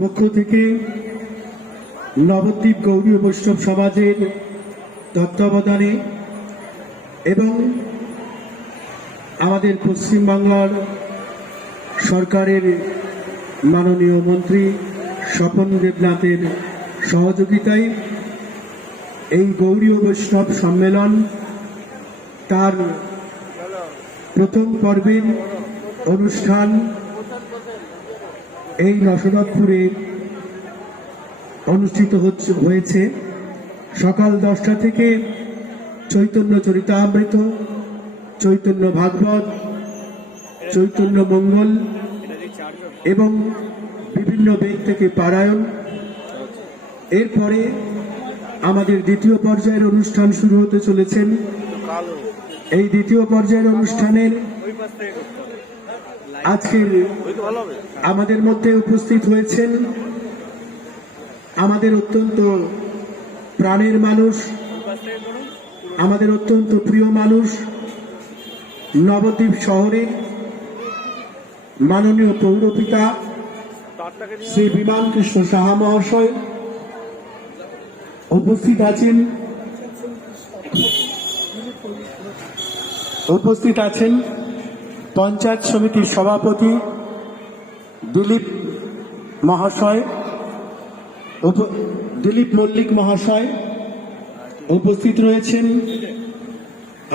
পক্ষ থেকে নবদ্বীপ গৌরী বৈষ্ণব সমাজের তত্ত্বাবধানে এবং আমাদের পশ্চিমবাংলার সরকারের মাননীয় মন্ত্রী স্বপন দেবনাথের সহযোগিতায় এই গৌরী বৈষ্ণব সম্মেলন তার প্রথম পর্বের অনুষ্ঠান এই নসরতপুরে অনুষ্ঠিত হয়েছে। সকাল 10টা থেকে চৈতন্য চরিতামৃত, চৈতন্য ভাগবত, চৈতন্য মঙ্গল এবং বিভিন্ন বেদ থেকে পারায়ণ। এরপরে আমাদের দ্বিতীয় পর্যায়ের অনুষ্ঠান শুরু হতে চলেছেন। এই দ্বিতীয় পর্যায়ের অনুষ্ঠানের আজকের আমাদের মধ্যে উপস্থিত হয়েছেন আমাদের অত্যন্ত প্রাণের মানুষ, আমাদের অত্যন্ত প্রিয় মানুষ, নবদ্বীপ শহরের মাননীয় পৌরপিতা শ্রী বিমান কৃষ্ণ সাহা মহাশয় উপস্থিত আছেন পঞ্চায়েত সমিতির সভাপতি দিলীপ মল্লিক মহাশয়। উপস্থিত রয়েছেন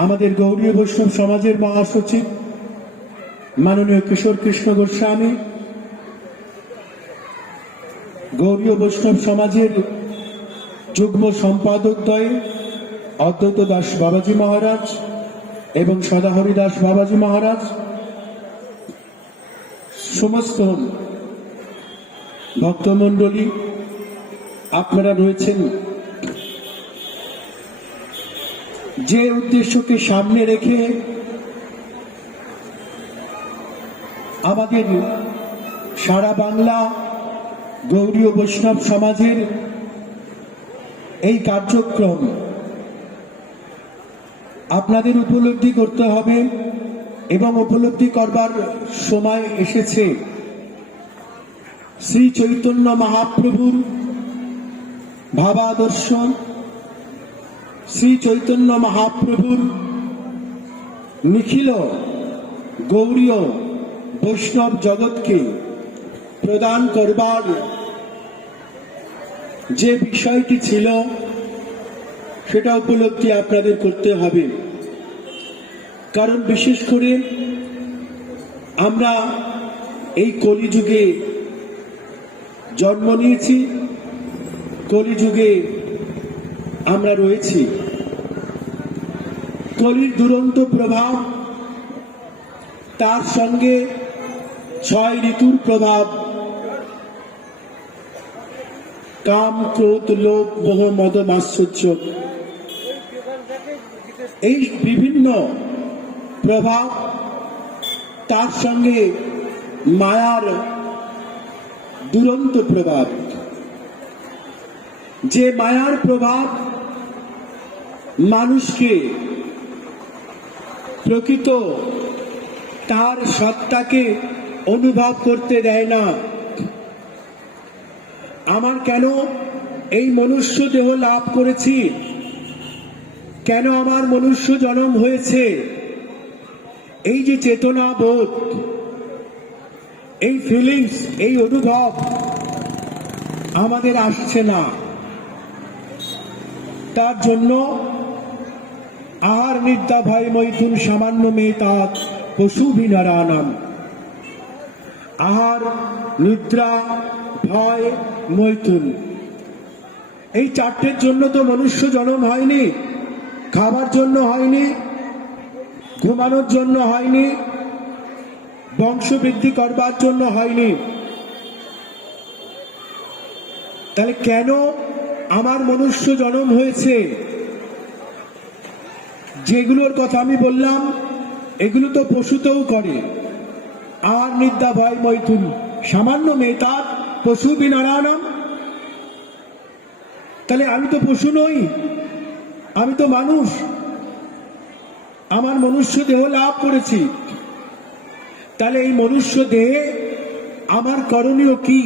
আমাদের গৌরী বৈষ্ণব সমাজের মহাসচিব মাননীয় কিশোর কৃষ্ণ গোস্বামী, গৌরী বৈষ্ণব সমাজের যুগ্ম সম্পাদকদ্বয় অদ্বৈত দাস বাবাজি মহারাজ এবং সদাহরি দাস বাবাজি মহারাজ, সমস্ত ভক্তমণ্ডলী আপনারা রয়েছেন। যে উদ্দেশ্যকে সামনে রেখে আমাদের সারা বাংলা গৌরী বৈষ্ণব সমাজের এই কার্যক্রম আপনাদের উপলব্ধি করতে হবে এবং উপলব্ধি করবার সময় এসেছে। শ্রী চৈতন্য মহাপ্রভুর ভাবাদর্শ, শ্রী চৈতন্য মহাপ্রভুর নিখিল গৌরীয় বৈষ্ণব জগৎকে প্রদান করবার যে বিষয়টি ছিল সেটা উপলব্ধি আপনাদের করতে হবে। কারণ বিশেষ করে আমরা এই কলিযুগে জন্ম নিয়েছি, কলিযুগে আমরা রয়েছি। কলির দুরন্ত প্রভাব, তার সঙ্গে 6 ঋতুর প্রভাব, কাম ক্রোধ লোভ মোহ মদ মাৎসর্য, এই বিভিন্ন প্রভাব, তার সঙ্গে মায়ার দুরন্ত প্রভাব। যে মায়ার প্রভাব মানুষকে প্রকৃত তার সত্তাকে অনুভব করতে দেয় না। আমার কেন এই মনুষ্য দেহ লাভ করেছি, কেন আমার মনুষ্য জন্ম হয়েছে, এই যে চেতনা বোধ, এই ফিলিংস, এই অনুভব আমাদের আসছে না। তার জন্য আহার নিদ্রা ভয় মৈথুন সামান্য মেতাৎ পশু বিনারানাম। আহার, নিদ্রা, ভয়, মৈথুন, এই 4টের জন্য তো মনুষ্য জন্ম হয়নি। খাবার জন্য হয়নি, ঘুমানোর জন্য হয়নি, বংশবৃদ্ধি করবার জন্য হয়নি। তাহলে কেন আমার মনুষ্য জন্ম হয়েছে? যেগুলোর কথা আমি বললাম এগুলো তো পশুতেও করে। আর নিদ্রা ভয় মৈথুন সামান্য মেতাৎ পশু বিনারানাম। তাহলে আমি তো পশু নই, আমি তো মানুষ। আমার মনুষ্য দেহ লাভ করেছি। তাহলে এই মনুষ্য দেহে আমার করণীয় কি?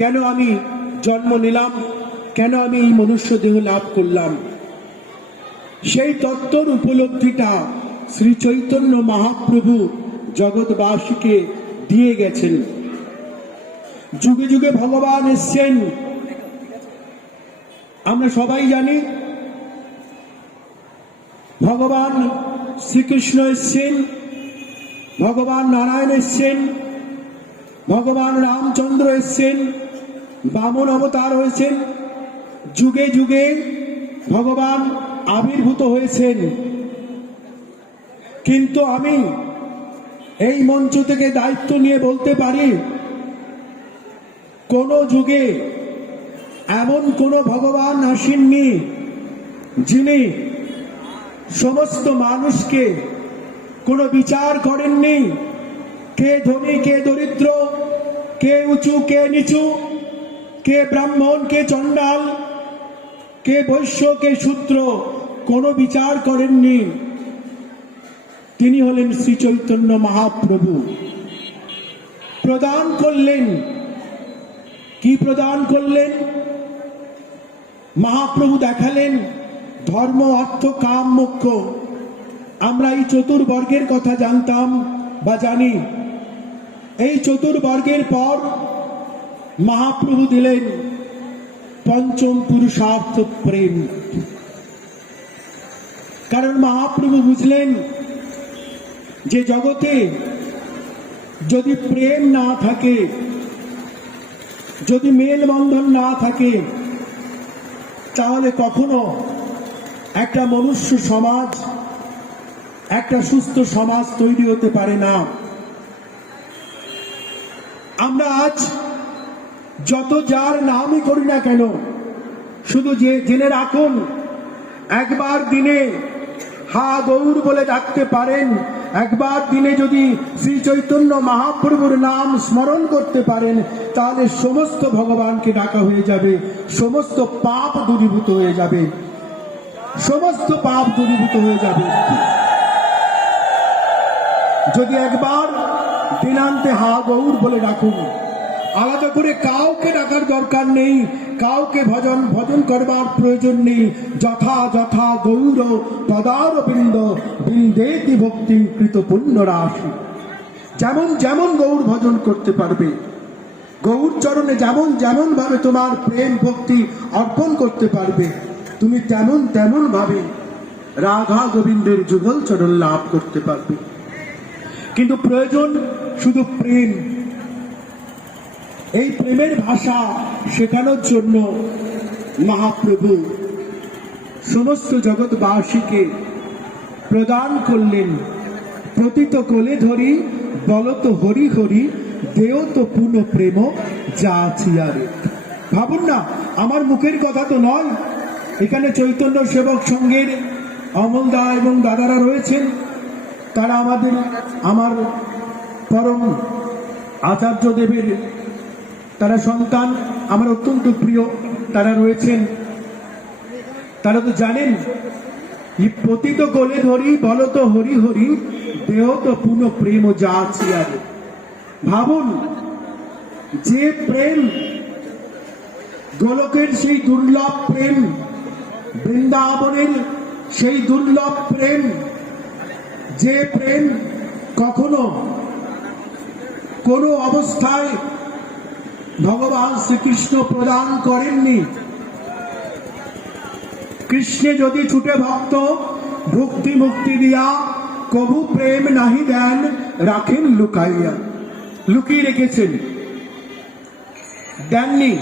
কেন আমি জন্ম নিলাম, কেন আমি এই মনুষ্য দেহ লাভ করলাম, সেই তত্ত্বর উপলব্ধিটা শ্রী চৈতন্য মহাপ্রভু জগৎবাসীকে দিয়ে গেছেন। যুগে যুগে ভগবান এসছেন, আমরা সবাই জানি। ভগবান শ্রীকৃষ্ণ এসছেন, ভগবান নারায়ণ এসছেন, ভগবান রামচন্দ্র এসছেন, বামন অবতার হয়েছেন। যুগে যুগে ভগবান আবির্ভূত হয়েছেন। কিন্তু আমি এই মঞ্চ থেকে দায়িত্ব নিয়ে বলতে পারি, কোন যুগে এমন কোন ভগবান আসেননি যিনি সমস্ত মানুষকে কোনো বিচার করেননি। কে ধনী, কে দরিদ্র, কে উঁচু, কে নিচু, কে ব্রাহ্মণ, কে চণ্ডাল, কে বৈশ্য, কে শূদ্র, কোনো বিচার করেননি। তিনি হলেন শ্রী চৈতন্য মহাপ্রভু। প্রদান করলেন, কি প্রদান করলেন? মহাপ্রভু দেখালেন ধর্ম, অর্থ, কাম, মোক্ষ। আমরা এই চতুর্বর্গের কথা জানতাম বা জানি। এই চতুর্বর্গের পর মহাপ্রভু দিলেন পঞ্চম পুরুষার্থ প্রেম। কারণ মহাপ্রভু বুঝলেন যে জগতে যদি প্রেম না থাকে, যদি মেলবন্ধন না থাকে, তাহলে কখনো একটা মনুষ্য সমাজ, একটা সুস্থ সমাজ তৈরি হতে পারে না। আমরা আজ যত যার নামই করি না কেন, শুধু জেনে রাখুন, একবার দিনে হা গৌর বলে ডাকতে পারেন, একবার দিনে যদি শ্রী চৈতন্য মহাপ্রভুর নাম স্মরণ করতে পারেন, তাহলে সমস্ত ভগবানকে ডাকা হয়ে যাবে, সমস্ত পাপ দূরীভূত হয়ে যাবে, সমস্ত পাপ দূরীভূত হয়ে যাবে। যদি একবার দিনান্তে হা গৌর বলে ডাকুন, আলাদা করে কাউকে ডাকার দরকার নেই, কাউকে ভজন করবার প্রয়োজন নেই। যথা যথা গৌর পদার বৃন্দ বৃন্দেতি ভক্তি কৃত পুণ্য রাশি। যেমন যেমন গৌর ভজন করতে পারবে, গৌর চরণে যেমন যেমন ভাবে তোমার প্রেম ভক্তি অর্পণ করতে পারবে, তুমি তেমন তেমন ভাবে রাধা গোবিন্দের যুগল চরণ লাভ করতে পারবে। কিন্তু প্রয়োজন শুধু প্রেম। এই প্রেমের ভাষা শেখানোর জন্য মহাপ্রভু সমস্ত জগৎবাসীকে প্রদান করলেন প্রতীত কোলে ধরি বলত হরি হরি দেও তো পূর্ণ প্রেম যা ছিয়ারে। ভাবুন না, আমার মুখের কথা তো নয়, এখানে চৈতন্য সেবক সংঘের অমলদা এবং দাদারা রয়েছেন। তারা আমার পরম আচার্য দেবের তারা সন্তান, আমার অত্যন্ত প্রিয়। তারা রয়েছেন, তারা তো জানেন, পতিত কোলে ধরি বলত হরি হরি দেহ তো পূর্ণ প্রেম যা ছিয়ারে। ভাবুন, যে প্রেম, গোলকের সেই দুর্লভ প্রেম, বৃন্দাবনের সেই দুর্লভ প্রেম, যে প্রেম কখনো কোনো অবস্থায় ভগবান শ্রীকৃষ্ণ প্রদান করেননি। কৃষ্ণে যদি ছুটে ভক্ত ভক্তি মুক্তি দিয়া, কবু প্রেম নাহি দেন রাখেন লুকাইয়া। লুকিয়ে রেখেছেন, দেননি।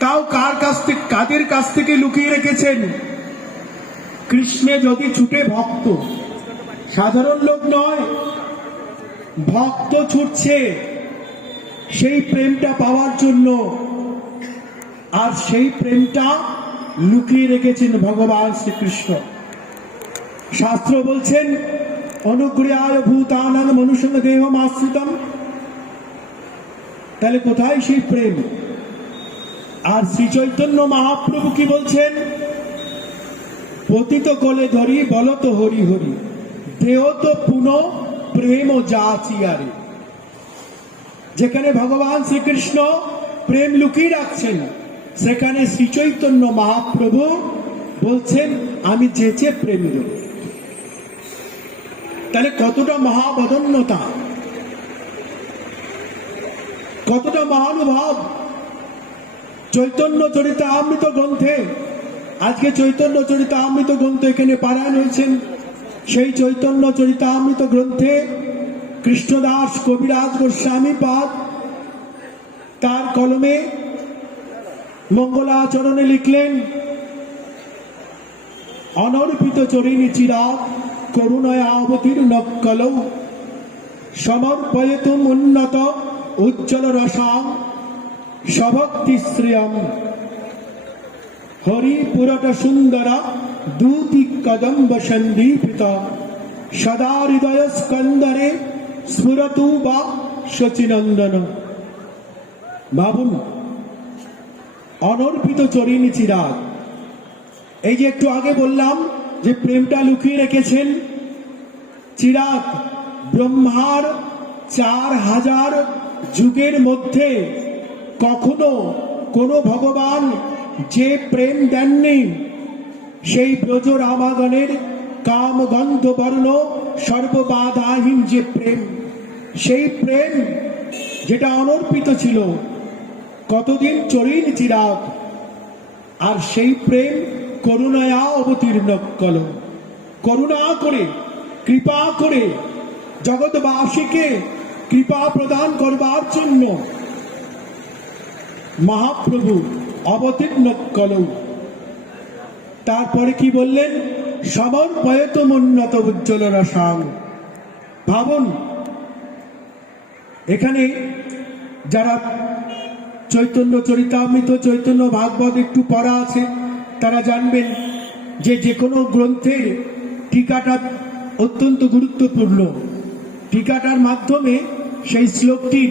তাও কার কাছ থেকে, কাদের কাছ থেকে লুকিয়ে রেখেছেন? কৃষ্ণে যদি ছুটে ভক্ত, সাধারণ লোক নয়, ভক্ত ছুটছে সেই প্রেমটা পাওয়ার জন্য, আর সেই প্রেমটা লুকিয়ে রেখেছেন ভগবান শ্রীকৃষ্ণ। শাস্ত্র বলছেন অনুগ্রহায় ভূতানাং মনুষ্য দেহম আশ্রিতম। তাহলে কোথায় সেই প্রেম? আর শ্রী চৈতন্য মহাপ্রভু কি বলছেন? পতিত কোলে ধরি বলত হরি হরি দেহ তো পুনঃ প্রেম যা চিয়ারে। যেখানে ভগবান শ্রীকৃষ্ণ প্রেম লুকিয়ে রাখছেন, সেখানে শ্রী চৈতন্য মহাপ্রভু বলছেন আমি যেচে প্রেম দেব। তাহলে কতটা মহাবদন্যতা, কতটা মহানুভব। চৈতন্য চরিতামৃত গ্রন্থে, আজকে চৈতন্য চরিতামৃত গ্রন্থ এখানে পারায়ণ হয়েছেন। সেই চৈতন্য চরিতামৃত গ্রন্থে কৃষ্ণদাস কবিরাজ গোস্বামী পাদ তার কলমে মঙ্গলাচরণে লিখলেন, অনর্পিত চরিণী চিরাগ করুণায় অবতীর্ণ কলৌ সমর্পয়তুম উন্নত উজ্জ্বল রসাং সভক্তি শ্রিয়ম হরিপুরট সুন্দর দূতি কদম্ব সন্দীপিত সদা হৃদয় স্কন্দরে স্ফুরতু বা শচীনন্দন। ভাবুন, অনর্পিত চরিণী চিরাগ। এই যে একটু আগে বললাম যে প্রেমটা লুকিয়ে রেখেছেন চিরাগ, ব্রহ্মার 4000 যুগের মধ্যে কখনো কোনো ভগবান যে প্রেম দেননি, সেই ব্রজ রামাগণের কাম গন্ধ বর্ণ সর্ববাধাহীন যে প্রেম, সেই প্রেম যেটা অনর্পিত ছিল কতদিন চরিণ চিরাগ, আর সেই প্রেম করুণায়া অবতীর্ণ কল। করুণা করে, কৃপা করে জগৎবাসীকে কৃপা প্রদান করবার জন্য মহাপ্রভু অবতীর্ণ কল। তারপরে কি বললেন, সমর্পয়তুম উন্নত উজ্জ্বল রসাং। ভাবুন, এখানে যারা চৈতন্য চরিতামৃত, চৈতন্য ভাগবত একটু পড়া আছে, তারা জানবেন যে যে কোনো গ্রন্থের টিকাটা অত্যন্ত গুরুত্বপূর্ণ। টিকাটার মাধ্যমে সেই শ্লোকটির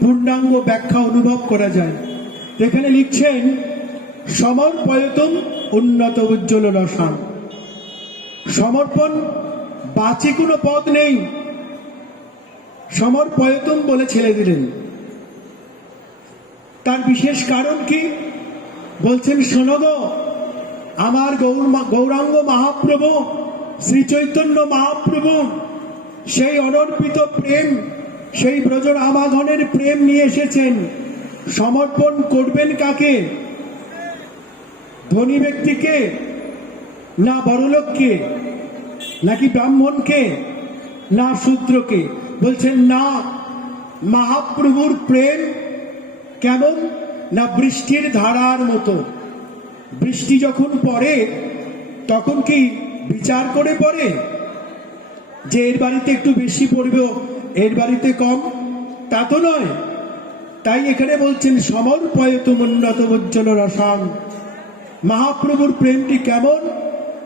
পূর্ণাঙ্গ ব্যাখ্যা অনুভব করা যায়। এখানে লিখছেন সমর্পয়তুম উন্নত উজ্জ্বল রসাং। সমর্পণ বাচি কোনো পদ নেই, সমর্পয়তুম বলে ছেড়ে দিলেন। তার বিশেষ কারণ কি বলছেন, শোনো গো, আমার গৌরাঙ্গ মহাপ্রভু শ্রী চৈতন্য মহাপ্রভু সেই অনর্পিত প্রেম, সেই ব্রজ রামাগণের প্রেম নিয়ে এসেছেন। সমর্পণ করবেন কাকে? ধনী ব্যক্তিকে, না বড়লোককে, নাকি ব্রাহ্মণকে, না শূদ্রকে? বলছেন না, মহাপ্রভুর প্রেম কেমন না বৃষ্টির ধারার মতো। বৃষ্টি যখন পড়ে তখন কি বিচার করে পড়ে যে এর বাড়িতে একটু বেশি পড়বে, এর বাড়িতে কম? তা তো নয়। তাই এখানে বলছেন সমর্পয়তুম উন্নত উজ্জ্বল রসাং। মহাপ্রভুর প্রেমটি কেমন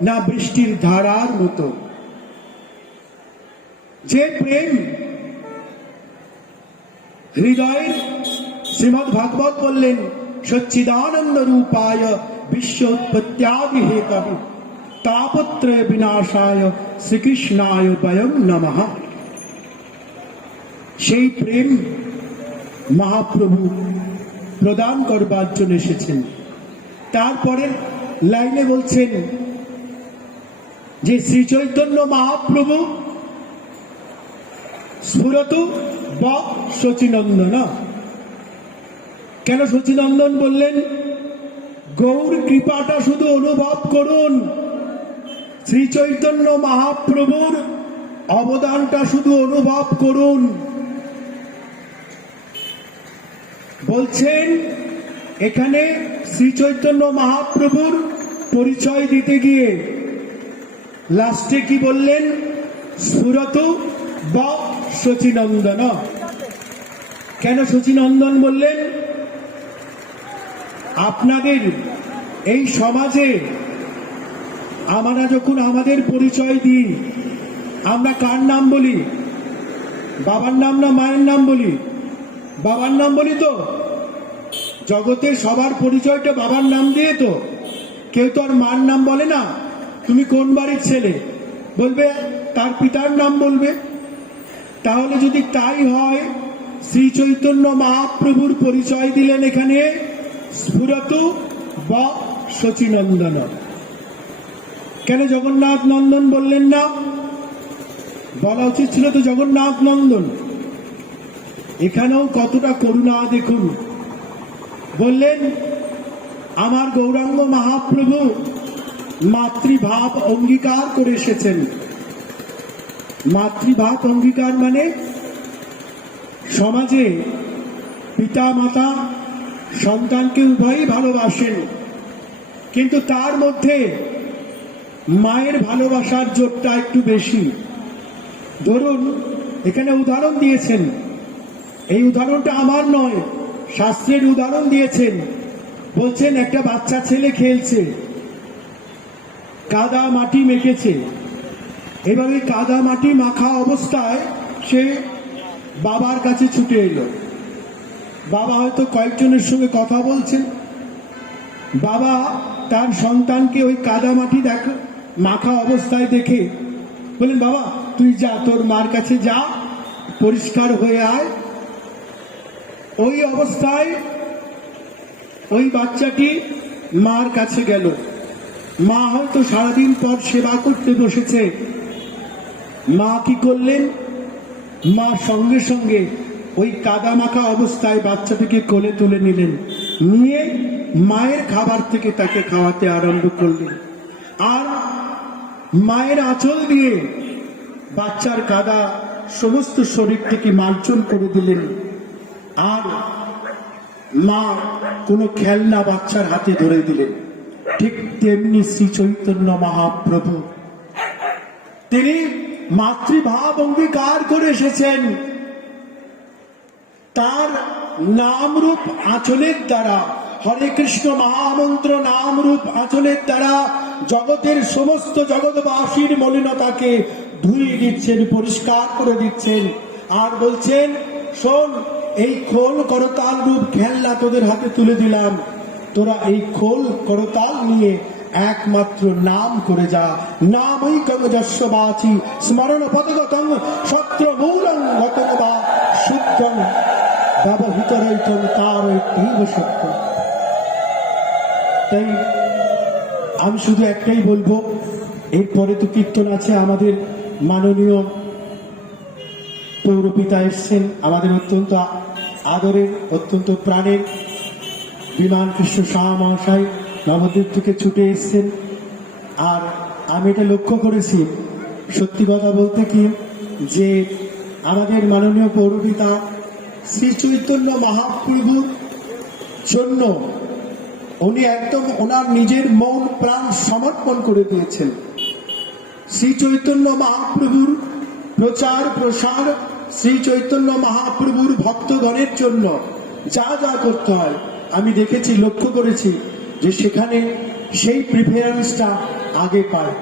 না বৃষ্টির ধারার মতো। যে প্রেম হৃদয়ের, শ্রীমদ্ ভাগবত বললেন সচ্চিদানন্দ রূপায় বিশ্বোৎপত্ত্যাদি হেতবে তাপত্রয় বিনাশায় শ্রীকৃষ্ণায় বয়ং নমঃ। সেই প্রেম মহাপ্রভু প্রদান করবার জন্য এসেছেন। তারপরে লাইনে বলছেন যে শ্রী চৈতন্য মহাপ্রভু স্ফুরতু বা শচীনন্দন। কেন শচীনন্দন বললেন? গৌর কৃপাটা শুধু অনুভব করুন, শ্রী চৈতন্য মহাপ্রভুর অবদানটা শুধু অনুভব করুন। বলছেন এখানে শ্রী চৈতন্য মহাপ্রভুর পরিচয় দিতে গিয়ে লাস্টে কি বললেন? স্ফুরতু বা শচীনন্দন। কেন শচীনন্দন বললেন? আপনাদের এই সমাজে আমরা যখন আমাদের পরিচয় দিই, আমরা কার নাম বলি? বাবার নাম না মায়ের নাম বলি? বাবার নাম বলি তো। জগতে সবার পরিচয়টা বাবার নাম দিয়ে তো। কেউ তো আর মার নাম বলে না। তুমি কোন বাড়ির ছেলে বলবে, তার পিতার নাম বলবে। তাহলে যদি তাই হয়, শ্রী চৈতন্য মহাপ্রভুর পরিচয় দিলেন এখানে স্ফুরত বা শচীনন্দন। কেন জগন্নাথ নন্দন বললেন না? বলা উচিত ছিল তো জগন্নাথ নন্দন। এখানেও কতটা করুণা দেখুন। বললেন আমার গৌরাঙ্গ মহাপ্রভু মাতৃভাব অঙ্গীকার করে এসেছেন। মাতৃভাব অঙ্গীকার মানে সমাজে পিতা মাতা সন্তানকে উভয়ই ভালোবাসেন, কিন্তু তার মধ্যে মায়ের ভালোবাসার জোরটা একটু বেশি। ধরুন এখানে উদাহরণ দিয়েছেন, এই উদাহরণটা আমার নয়, শাস্ত্রের উদাহরণ দিয়েছেন। বলছেন একটা বাচ্চা ছেলে খেলছে, কাদা মাটি মেখেছে, এবার ওই কাদা মাটি মাখা অবস্থায় সে বাবার কাছে ছুটে এলো। বাবা হয়তো কয়েকজনের সঙ্গে কথা বলছেন, বাবা তার সন্তানকে ওই কাদা মাটি মাখা অবস্থায় দেখে বললেন বাবা তুই যা, তোর মার কাছে যা, পরিষ্কার হয়ে আয়। ওই অবস্থায় ওই বাচ্চাটি মার কাছে গেল। মা হয়তো সারাদিন পর সেবা করতে বসেছে। মা কি করলেন? মা সঙ্গে সঙ্গে ওই কাদা মাখা অবস্থায় বাচ্চাটিকে কোলে তুলে নিলেন, নিয়ে মায়ের খাবার থেকে তাকে খাওয়াতে আরম্ভ করলেন। আর মায়ের আঁচল দিয়ে বাচ্চার কাদা সমস্ত শরীর থেকে মার্জন করে দিলেন। আর মা কোনো খেলনা বাচ্চার হাতে ধরে দিলেন। ঠিক তেমনি শ্রী চৈতন্য মহাপ্রভু, তিনি মাতৃভাব অঙ্গীকার করে এসেছেন। তার নাম রূপ আঁচলের দ্বারা, হরে কৃষ্ণ মহামন্ত্র নাম রূপ আঁচলের দ্বারা জগতের সমস্ত জগৎবাসীর মলিনতাকে ধুয়ে দিচ্ছেন, পরিষ্কার করে দিচ্ছেন। আর বলছেন শোন, এই খোল করতাল রূপ খেলনা তোদের হাতে তুলে দিলাম, তোরা এই খোল করতাল নিয়ে একমাত্র নাম করে যা। নামই কমজস্ব বাচি স্মরণ পদগতং সত্র মূলং গতং বা শুদ্ধং ব্যবহৃত রইতং তার তীব সত্য। তাই আমি শুধু একটাই বলবো, এরপরে তো কীর্তন আছে। আমাদের মাননীয় পৌরপিতা এসছেন, আমাদের অত্যন্ত আদরের, অত্যন্ত প্রাণের বিমান কৃষ্ণ শাহ মহাশয় নবদ্বীপ থেকে ছুটে এসছেন। আর আমি এটা লক্ষ্য করেছি, সত্যি কথা বলতে কি, যে আমাদের মাননীয় পৌরপিতা শ্রী চৈতন্য মহাপ্রভুর জন্য উনি একদম ওনার নিজের মন প্রাণ সমর্পণ করে দিয়েছেন। শ্রী চৈতন্য মহাপ্রভুর প্রচার প্রসার, শ্রী চৈতন্য মহাপ্রভুর ভক্তগণের জন্য যা যা করতে হয় আমি দেখেছি, লক্ষ্য করেছি যে সেখানে সেই প্রিফারেন্সটা আগে পায়।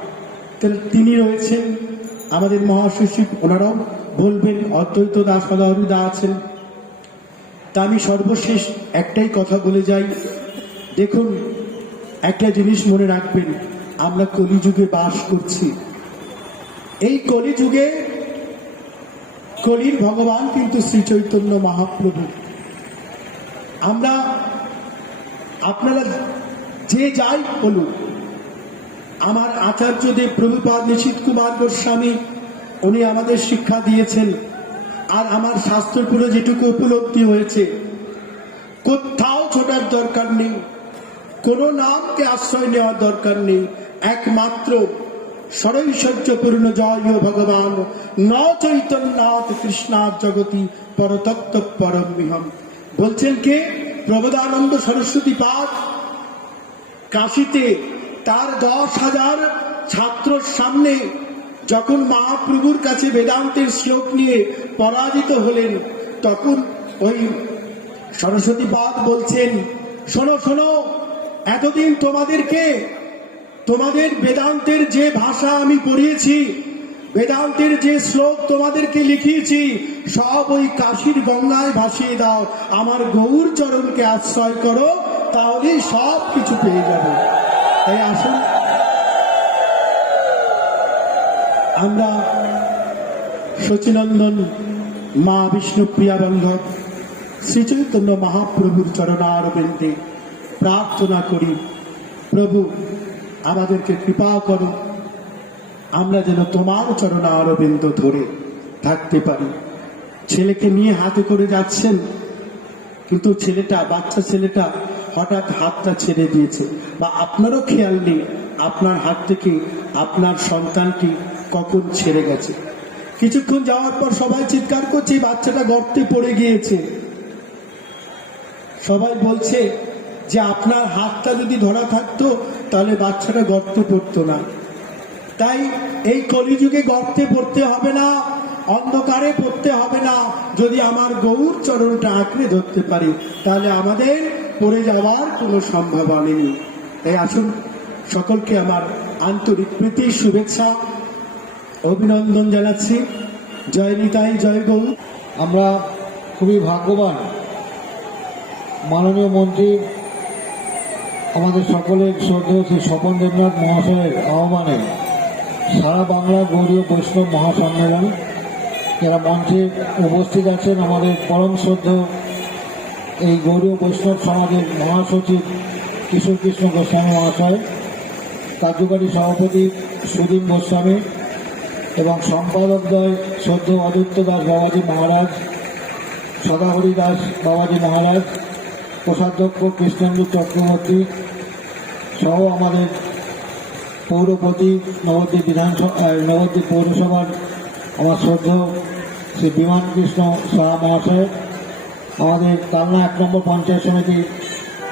তিনি রয়েছেন, আমাদের মহাসচিব ওনারাও বলবেন, অদ্বৈত দাস সদাহরিদা আছেন। তা আমি সর্বশেষ একটাই কথা বলে যাই, দেখুন একটা জিনিস মনে রাখবেন, আমরা কলিযুগে বাস করছি। এই কলিযুগে কলির ভগবান কিন্তু শ্রী চৈতন্য মহাপ্রভু। আমরা, আপনারা যে যাই বলুন, আমার আচার্যদেব প্রভুপাদ নিশীথ কুমার গোস্বামী উনি আমাদের শিক্ষা দিয়েছেন। আর আমার শাস্ত্রপুরে যেটুকু উপলব্ধি হয়েছে, কোথাও ছোটার দরকার নেই, কোনো নামকে আশ্রয় নেওয়ার দরকার নেই, একমাত্র ষড়ৈশ্বর্যপূর্ণ জয় ভগবান ন চৈতন্যাৎ কৃষ্ণাৎ জগতি পরতত্ত্ব পরমিহম। বলছেন কে? প্রবোধানন্দ সরস্বতী পাদ কাশীতে তার 10,000 ছাত্রর সামনে যখন মহাপ্রভুর কাছে বেদান্তের শ্লোক নিয়ে পরাজিত হলেন, তখন ওই সরস্বতী পাদ বলছেন, শোনো শোনো, এতদিন তোমাদের বেদান্তের যে ভাষা আমি পড়িয়েছি, বেদান্তের যে শ্লোক তোমাদেরকে লিখিয়েছি, সব ওই কাশীর গঙ্গায় ভাসিয়ে দাও, আমার গৌর চরণকে আশ্রয় করো, তাহলেই সব কিছু পেয়ে যাবে। তাই আসুন আমরা শচীনন্দন মা বিষ্ণু প্রিয়া বন্ধব শ্রী চৈতন্য মহাপ্রভুর চরণারবিন্দে প্রার্থনা করি, প্রভু আমাদেরকে কৃপা করো, আমরা যেন তোমার চরণারবিন্দ ধরে থাকতে পারি। ছেলেকে নিয়ে হাতে করে যাচ্ছেন, কিন্তু বাচ্চা ছেলেটা হঠাৎ হাতটা ছেড়ে দিয়েছে, বা আপনারও খেয়াল নেই আপনার হাত থেকে আপনার সন্তানটি কখন ছেড়ে গেছে। কিছুক্ষণ যাওয়ার পর সবাই চিৎকার করছে বাচ্চাটা গর্তে পড়ে গিয়েছে। সবাই বলছে যে আপনার হাতটা যদি ধরা থাকতো তাহলে বাচ্চাটা গর্তে পড়তো না। তাই এই কলিযুগে গর্তে পড়তে হবে না, অন্ধকারে পড়তে হবে না। যদি আমার গৌর চরণটা আঁকড়ে ধরতে পারি তাহলে আমাদের পড়ে যাওয়ার কোনো সম্ভাবনা নেই। তাই আসুন, সকলকে আমার আন্তরিক প্রীতির শুভেচ্ছা অভিনন্দন জানাচ্ছি। জয় নিতাই, জয় গৌর। আমরা খুবই ভাগ্যবান, মাননীয় মন্ত্রী আমাদের সকলের শ্রদ্ধেয় শ্রী স্বপন দেবনাথ মহাশয়ের আহ্বানে সারা বাংলা গৌরীয় বৈষ্ণব মহাসম্মেলন, যারা মঞ্চে উপস্থিত আছেন, আমাদের পরম শ্রদ্ধেয় এই গৌরীয় বৈষ্ণব সমাজের মহাসচিব কিশোর কৃষ্ণ গোস্বামী মহাশয়, কার্যকারী সভাপতি সুদীন গোস্বামী এবং সম্পাদকদ্বয় শ্রদ্ধেয় অদিত্য দাস বাবাজি মহারাজ, সদাহরি দাস বাবাজি মহারাজ, কোষাধ্যক্ষ কৃষ্ণেন্দু চক্রবর্তী সহ আমাদের পৌরপতি নবদ্বীপ পৌরসভার আমার শ্রদ্ধেয় শ্রী বিমান কৃষ্ণ সাহা মহাশয়, আমাদের কালনা 1 নম্বর পঞ্চায়েত সমিতির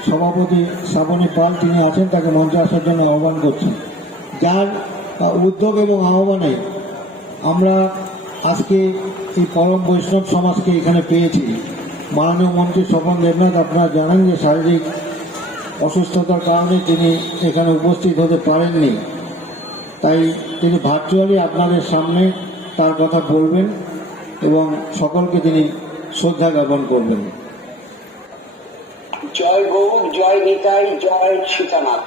সভাপতি শ্রাবণী পাল, তিনি আছেন, তাকে মঞ্চে আসার জন্য আহ্বান করছি। যার উদ্যোগ এবং আহ্বানে আমরা আজকে এই পরম বৈষ্ণব সমাজকে এখানে পেয়েছি। মাননীয় মন্ত্রী স্বপন দেবনাথ, আপনারা জানেন যে শারীরিক অসুস্থতার কারণে তিনি এখানে উপস্থিত হতে পারেননি, তাই তিনি ভার্চুয়ালি আপনাদের সামনে তার কথা বলবেন এবং সকলকে তিনি শ্রদ্ধা জ্ঞাপন করবেন। জয় গৌর, জয় নিতাই, জয় সীতানাথ।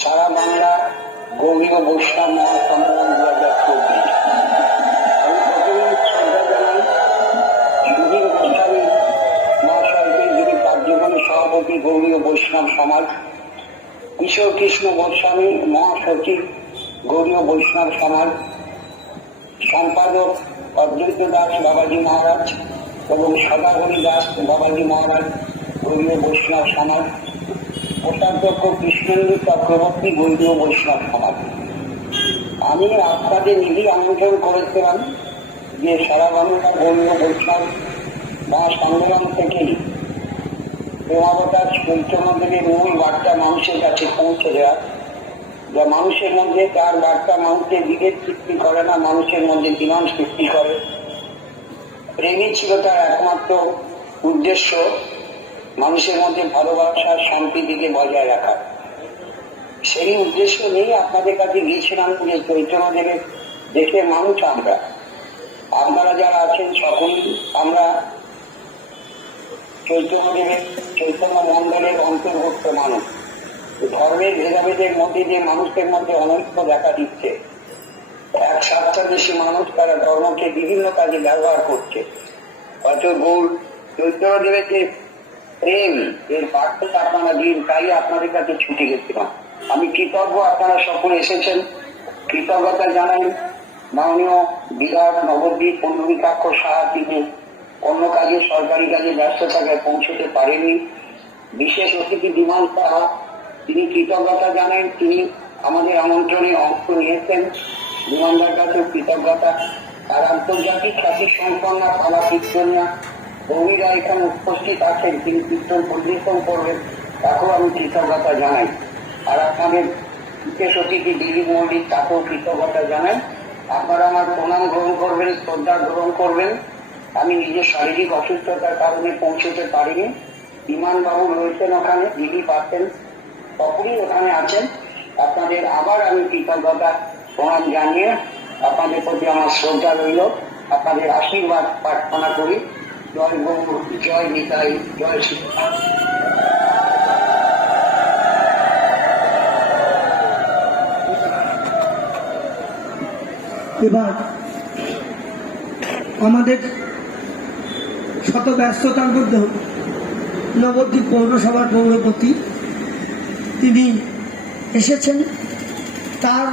সারা বাংলা গৌরীয় বৈষ্ণব মহাসম্মেলন 2024। আমি প্রথমে শ্রদ্ধা জানাই সুধীর গোস্বামী মহাশয়কে, যিনি কার্যকরী সভাপতি গৌরীয় বৈষ্ণব সমাজ, কিশোর কৃষ্ণ গোস্বামী মহাসচিব গৌরীয় বৈষ্ণব সমাজ, সম্পাদক অদ্বৈত দাস বাবাজি মহারাজ এবং সদাহরি দাস বাবাজি মহারাজ গৌরীয় বৈষ্ণব সমাজ, কোষাধ্যক্ষ কৃষ্ণেন্দু চক্রবর্তী গৌরীয় বৈষ্ণব সমাজ। আমি আপনাদের নিজেই আমন্ত্রণ করেছিলাম যে সারা বাংলা গৌরীয় বৈষ্ণব মহাসম্মেলন থেকেই প্রেমাবতার চৈতন্যদেবের মূল বার্তা মানুষের কাছে পৌঁছে দেওয়া, যা মানুষের মধ্যে তার বার্তা মানুষের বিভেদ সৃষ্টি করে না, মানুষের মধ্যে বিমান সৃষ্টি করে। প্রেমই ছিল তার একমাত্র উদ্দেশ্য, মানুষের মধ্যে ভালোবাসার শান্তিটিকে বজায় রাখা। সেই উদ্দেশ্য নিয়ে আপনাদের কাছে গিয়েছিলাম যে চৈতন্যদেবের দেশের মানুষ আমরা, আপনারা যারা আছেন সকলেই আমরা চৈতন্যদেবের চৈতন্য মন্ডলের অন্তর্ভুক্ত মানুষ। ধর্মের ভেদাভেদের মধ্যে যে মানুষের মধ্যে অনৈক্য দেখা দিচ্ছে, এক স্বার্থদেশী মানুষ তারা ধর্মকে বিভিন্ন কাজে ব্যবহার করছে, হয়তো গৌর চৈতন্যদেবের যে প্রেম এর বার্তা আপনারা দিন, তাই আপনাদের কাছে ছুটে গেছিলাম। আমি কৃতজ্ঞ, আপনারা সকলে এসেছেন, কৃতজ্ঞতা জানাই। মাননীয় বিরাট নবদ্বীপ পণ্ডিতাক্ষ সাহা, তিনি অন্য কাজে সরকারি কাজে ব্যস্ত থাকায় পৌঁছতে পারেননি। বিশেষ অতিথি বিমান সাহা, তিনি কৃতজ্ঞতা জানেন, তিনি আমাদের আমন্ত্রণে অংশ নিয়েছেন। বিমানদার কাছে কৃতজ্ঞতা। আর আন্তর্জাতিক খ্যাতি সম্পন্ন পালা কীর্তনিয়া গৌরীরা এখানে উপস্থিত আছেন, তিনি কীর্তন পরিবেশন করবেন, তাকেও আমি কৃতজ্ঞতা জানাই। আর আপনাদের বিশেষ অতিথি দিদি মল্লিক, তাকেও কৃতজ্ঞতা জানাই। আপনারা আমার প্রণাম গ্রহণ করবেন, শ্রদ্ধা গ্রহণ করবেন। আমি নিজের শারীরিক অসুস্থতার কারণে পৌঁছতে পারিনি। বিমানবাবু রয়েছেন ওখানে, দিদি পাচ্ছেন, সকলেই ওখানে আছেন। আপনাদের আবার আমি কৃতজ্ঞতা প্রণাম জানিয়ে আপনাদের প্রতি আমার শ্রদ্ধা রইল, আপনাদের আশীর্বাদ প্রার্থনা করি। জয় গৌর, জয় নিতাই, জয় সীতানাথ। এবার আমাদের শত ব্যস্ততার মধ্যেও নবদ্বীপ পৌরসভার পৌরপতি তিনি এসেছেন। তার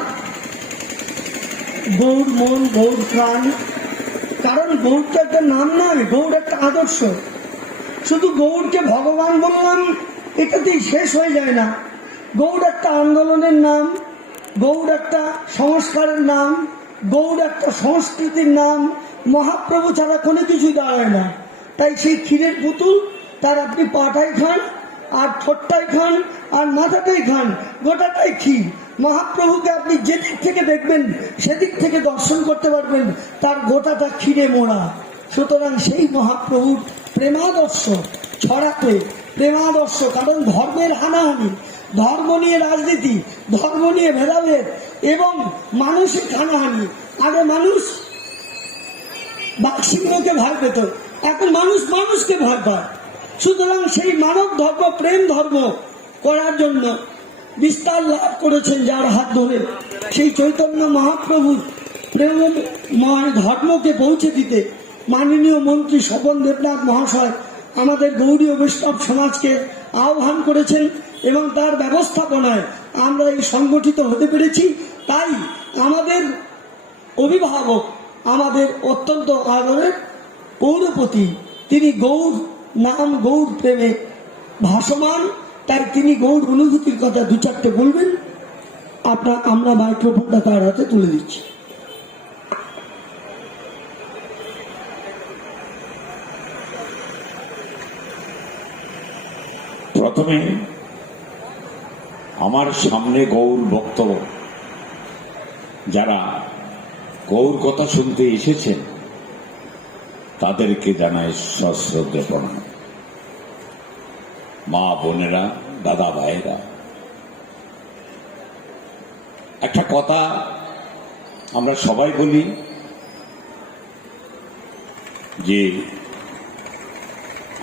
গৌর মন, গৌর প্রাণ। কারণ গৌর তো একটা নাম নয়, গৌর একটা আদর্শ। শুধু গৌরকে ভগবান বললাম এটাতেই শেষ হয়ে যায় না। গৌর একটা আন্দোলনের নাম, গৌর একটা সংস্কারের নাম, গৌর একটা সংস্কৃতির নাম। মহাপ্রভু ছাড়া কোনো কিছুই দাঁড়ায় না। তাই সেই ক্ষীরের পুতুল, তার আপনি পাটাই খান আর ঠোঁটটাই খান আর মাথাটাই খান, গোটাটাই ক্ষীর। মহাপ্রভুকে আপনি যেদিক থেকে দেখবেন সেদিক থেকে দর্শন করতে পারবেন, তার গোটাটা ক্ষীরে মোড়া। সুতরাং সেই মহাপ্রভুর প্রেমাদর্শ ছড়াতে, প্রেমাদর্শ, কারণ ধর্মের হানাহানি, ধর্ম নিয়ে রাজনীতি, ধর্ম নিয়ে ভেদাভেদ এবং মানসিক হানাহানি। আগে মানুষ বাকসিংহকে ভয় পেত, এখন মানুষ মানুষকে ভয় পায়। সুতরাং সেই মানব ধর্ম, প্রেম ধর্ম করার জন্য বিস্তার লাভ করেছেন যার হাত ধরে, সেই চৈতন্য মহাপ্রভুর প্রেমময় ধর্মকে পৌঁছে দিতে মাননীয় মন্ত্রী স্বপন দেবনাথ মহাশয় আমাদের গৌড়ীয় বৈষ্ণব সমাজকে আহ্বান করেছেন এবং তার ব্যবস্থাপনায় আমরা এই সংগঠিত হতে পেরেছি। তাই আমাদের অভিভাবক, আমাদের অত্যন্ত আদরের পৌরপতি, তিনি গৌর নাম, গৌর প্রেমে ভাসমান। তাই তিনি গৌর অনুভূতির কথা দু চারটে বলবেন। আমরা মাইক্রোফোনটা তার হাতে তুলে দিচ্ছি। প্রথমে আমার সামনে গৌর বক্তব্য যারা গৌর কথা শুনতে এসেছেন তাদেরকে জানাই সশ্রদ্ধে প্রণাম। মা বোনেরা, দাদা ভাইয়েরা, একটা কথা আমরা সবাই বলি যে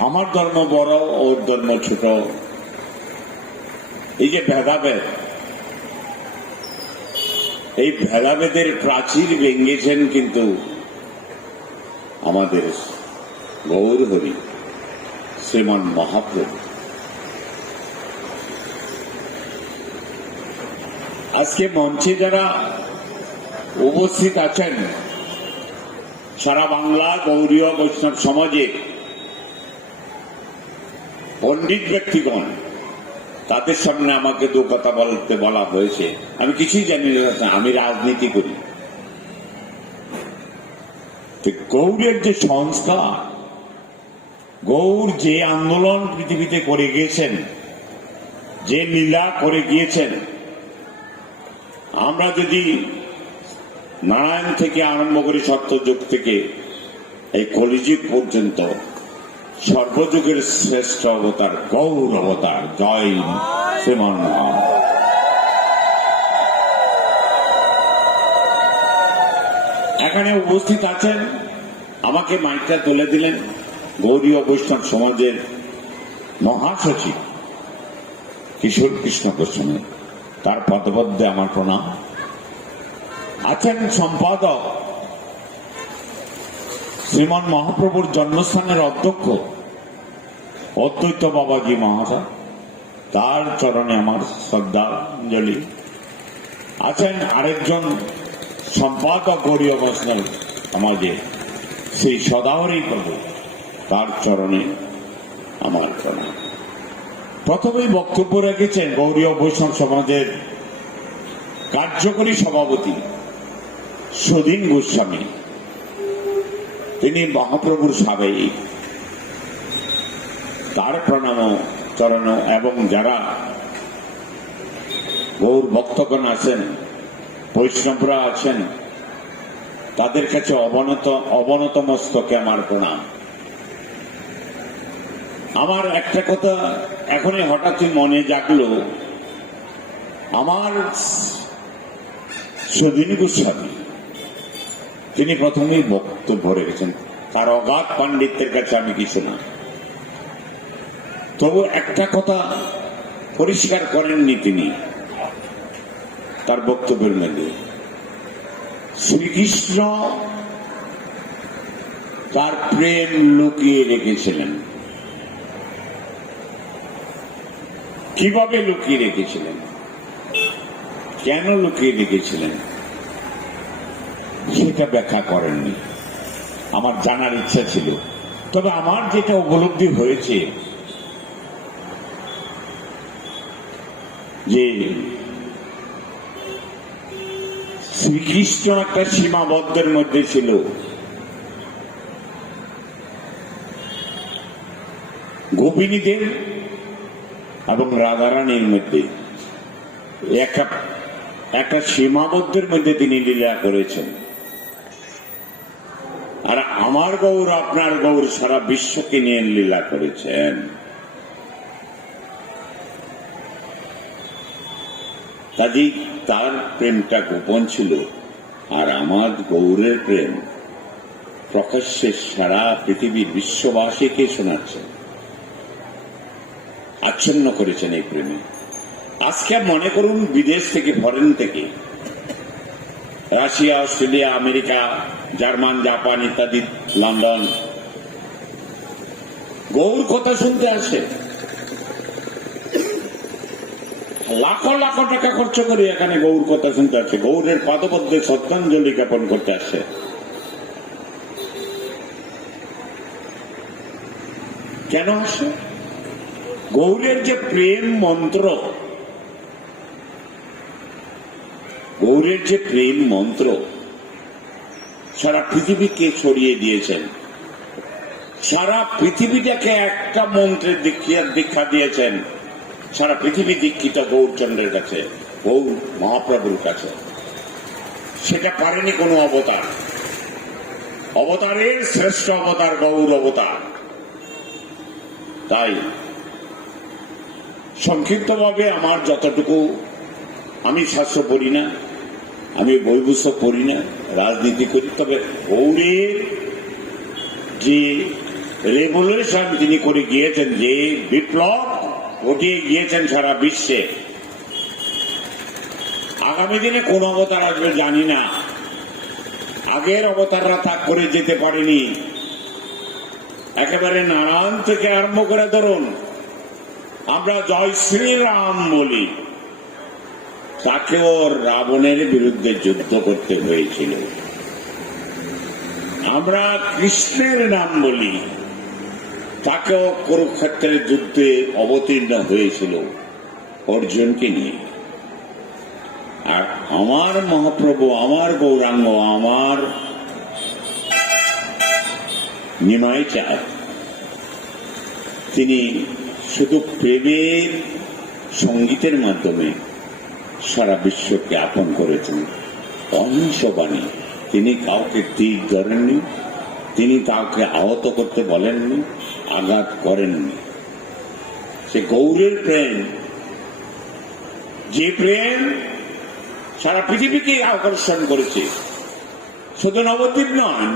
আমার ধর্ম বড়, ওর ধর্ম ছোট, এই যে ভেদাভেদ, এই ভেদাভেদের প্রাচীর ভেঙেছেন কিন্তু আমাদের গৌর হরি শ্রীমান মহাপ্রভু। আজকে মঞ্চে যারা উপস্থিত আছেন সারা বাংলা গৌড়ীয় বৈষ্ণব সমাজে পণ্ডিত ব্যক্তিগণ, তাদের সামনে আমাকে দু কথা বলতে বলা হয়েছে। আমি কিছুই জানি না, আমি রাজনীতি করি। গৌড়ের যে সংস্কার, গৌর যে আন্দোলন পৃথিবীতে করে গিয়েছেন, যে লীলা করে গিয়েছেন, আমরা যদি নারায়ণ থেকে আরম্ভ করি, সত্যযুগ থেকে এই কলিযুগ পর্যন্ত সর্বযুগের শ্রেষ্ঠ অবতার গৌর অবতার। জয় শ্রীমান। এখানে উপস্থিত আছেন, আমাকে মাইকটা তুলে দিলেন গৌড়ীয় বৈষ্ণব সমাজের মহাসচিব কিশোর কৃষ্ণ গোস্বামী, তার পদবদ্ধে আমার প্রণাম। আছেন সম্পাদক শ্রীমন মহাপ্রভুর জন্মস্থানের অধ্যক্ষ অদ্বৈত বাবাজি মহাশয়, তার চরণে আমার শ্রদ্ধাঞ্জলি। আছেন আরেকজন সম্পাদক গৌড়ীয় বৈষ্ণব সমাজে শ্রী সদাহরি প্রভু, তার চরণে আমার প্রণাম। প্রথমেই বক্তব্য রেখেছেন গৌড়ীয় বৈষ্ণব সমাজের কার্যকরী সভাপতি সুধীন গোস্বামী। তিনি মহাপ্রভুর সাবেক, তার প্রণাম চরণ এবং যারা গৌর ভক্তগণ আছেন, বৈষ্ণবরা আছেন, তাদের কাছে অবনত মস্তকে আমার প্রণাম। আমার একটা কথা এখনই হঠাৎই মনে জাগলো, আমার সুধীন গোস্বামী তিনি প্রথমেই বক্তব্য রেখেছেন। তার অগাধ পাণ্ডিত্যের কাছে আমি কিছু না, তবু একটা কথা পরিষ্কার করেননি তিনি তার বক্তব্যের মধ্যে। শ্রীকৃষ্ণ তার প্রেম লুকিয়ে রেখেছিলেন। কিভাবে লুকিয়ে রেখেছিলেন, কেন লুকিয়ে রেখেছিলেন, সেটা ব্যাখ্যা করেননি। আমার জানার ইচ্ছা ছিল, তবে আমার যেটা উপলব্ধি হয়েছে যে শ্রীকৃষ্ণ একটা সীমাবদ্ধের মধ্যে ছিল। গোপিনীদের এবং রাধারানীর মধ্যে একটা সীমাবদ্ধের মধ্যে তিনি লীলা করেছেন। আর আমার গৌর, আপনার গৌর সারা বিশ্বকে নিয়ে লীলা করেছেন। কাজেই তার প্রেমটা গোপন ছিল, আর আমার গৌরের প্রেম প্রকাশ্যে সারা পৃথিবীর বিশ্ববাসীকে শোনাচ্ছেন, আচ্ছন্ন করেছেন এই প্রেমে। আজকে মনে করুন বিদেশ থেকে, ফরেন থেকে, Russia, Australia, America, German, Japan ইত্যাদি, লন্ডন, গৌর কথা শুনতে আসে। লাখো লাখো টাকা খরচ করে এখানে গৌর কথা শুনতে আসে, গৌরের পাদপদ্মে শ্রদ্ধাঞ্জলি জ্ঞাপন করতে আসে। কেন আসে? গৌরের যে প্রেম মন্ত্র, গৌরের যে প্রেম মন্ত্র সারা পৃথিবীকে ছড়িয়ে দিয়েছেন, সারা পৃথিবীটাকে একটা মন্ত্রের দীক্ষা দিয়েছেন। সারা পৃথিবী দীক্ষিত গৌরচন্দ্রের কাছে, গৌর মহাপ্রভুর কাছে। সেটা পারেনি কোনো অবতার। অবতারের শ্রেষ্ঠ অবতার গৌর অবতার। তাই সংক্ষিপ্তভাবে আমার যতটুকু, আমি শাস্ত্র পড়ি না, আমি বই পুস্তক পড়ি না, রাজনীতি করি, তবে গৌরের যে রেভলিউশন তিনি করে গিয়েছেন, যে বিপ্লব ঘটিয়ে গিয়েছেন সারা বিশ্বে, আগামী দিনে কোন অবতার আসবে জানি না। আগের অবতাররা তা করে যেতে পারেনি। একেবারে নারায়ণ থেকে আরম্ভ করে ধরুন, আমরা জয় শ্রীরাম বলি, তাকেও রাবণের বিরুদ্ধে যুদ্ধ করতে হয়েছিল। আমরা কৃষ্ণের নাম বলি, তাকেও কুরুক্ষেত্রের যুদ্ধে অবতীর্ণ হয়েছিল অর্জুনকে নিয়ে। আর আমার মহাপ্রভু, আমার গৌরাঙ্গ, আমার নিমাই চাঁদ, তিনি শুধু প্রেমের সঙ্গীতের মাধ্যমে সারা বিশ্বকে আপন করেছেন। অহিংসবাণী, তিনি কাউকে তীর ধরেননি, তিনি কাউকে আহত করতে বলেননি, আঘাত করেননি। সে গৌরের প্রেম, যে প্রেম সারা পৃথিবীকে আকর্ষণ করেছে, শুধু নবদ্বীপ নয়।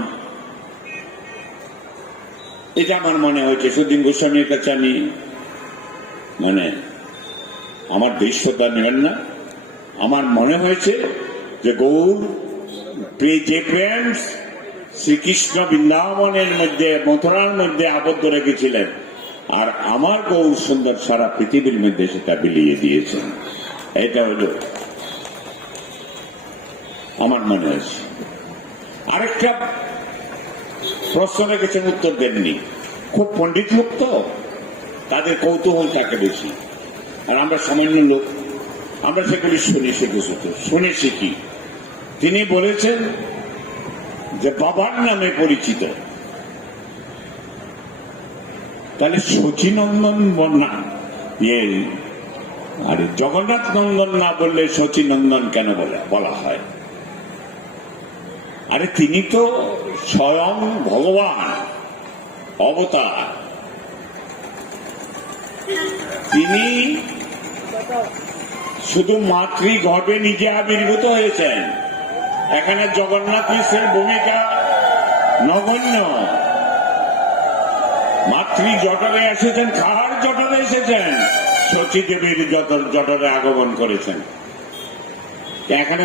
এটা আমার মনে হয়েছে সুদিন গোস্বামীর কাছে আমি, আমার দৃশ্যতা নেবেন না, আমার মনে হয়েছে যে গৌর যে প্রেম শ্রীকৃষ্ণ বৃন্দাবনের মধ্যে, মথুরার মধ্যে আবদ্ধ রেখেছিলেন, আর আমার গৌর সুন্দর সারা পৃথিবীর মধ্যে সেটা বিলিয়ে দিয়েছেন। এটা হল আমার মনে হয়েছে। আরেকটা প্রশ্ন রেখেছেন, উত্তর দেননি। খুব পণ্ডিত লোক তো, তাদের কৌতূহল থাকে বেশি, আর আমরা সামান্য লোক, আমরা সেগুলি শুনে শিখি। তিনি বলেছেন যে বাবার নামে পরিচিত, তাহলে শচীনন্দন বন্যা আর জগন্নাথ নন্দন না বললে শচীনন্দন কেন বলা হয়? আরে তিনি তো স্বয়ং ভগবান অবতার। তিনি শুধু মাতৃগর্ভে নিজে আবির্ভূত হয়েছেন। এখানে জগন্নাথ মিশ্রের ভূমিকা নগণ্য। মাতৃ জটরে এসেছেন, কার জটরে এসেছেন? শচী দেবীর জটরে আগমন করেছেন। এখানে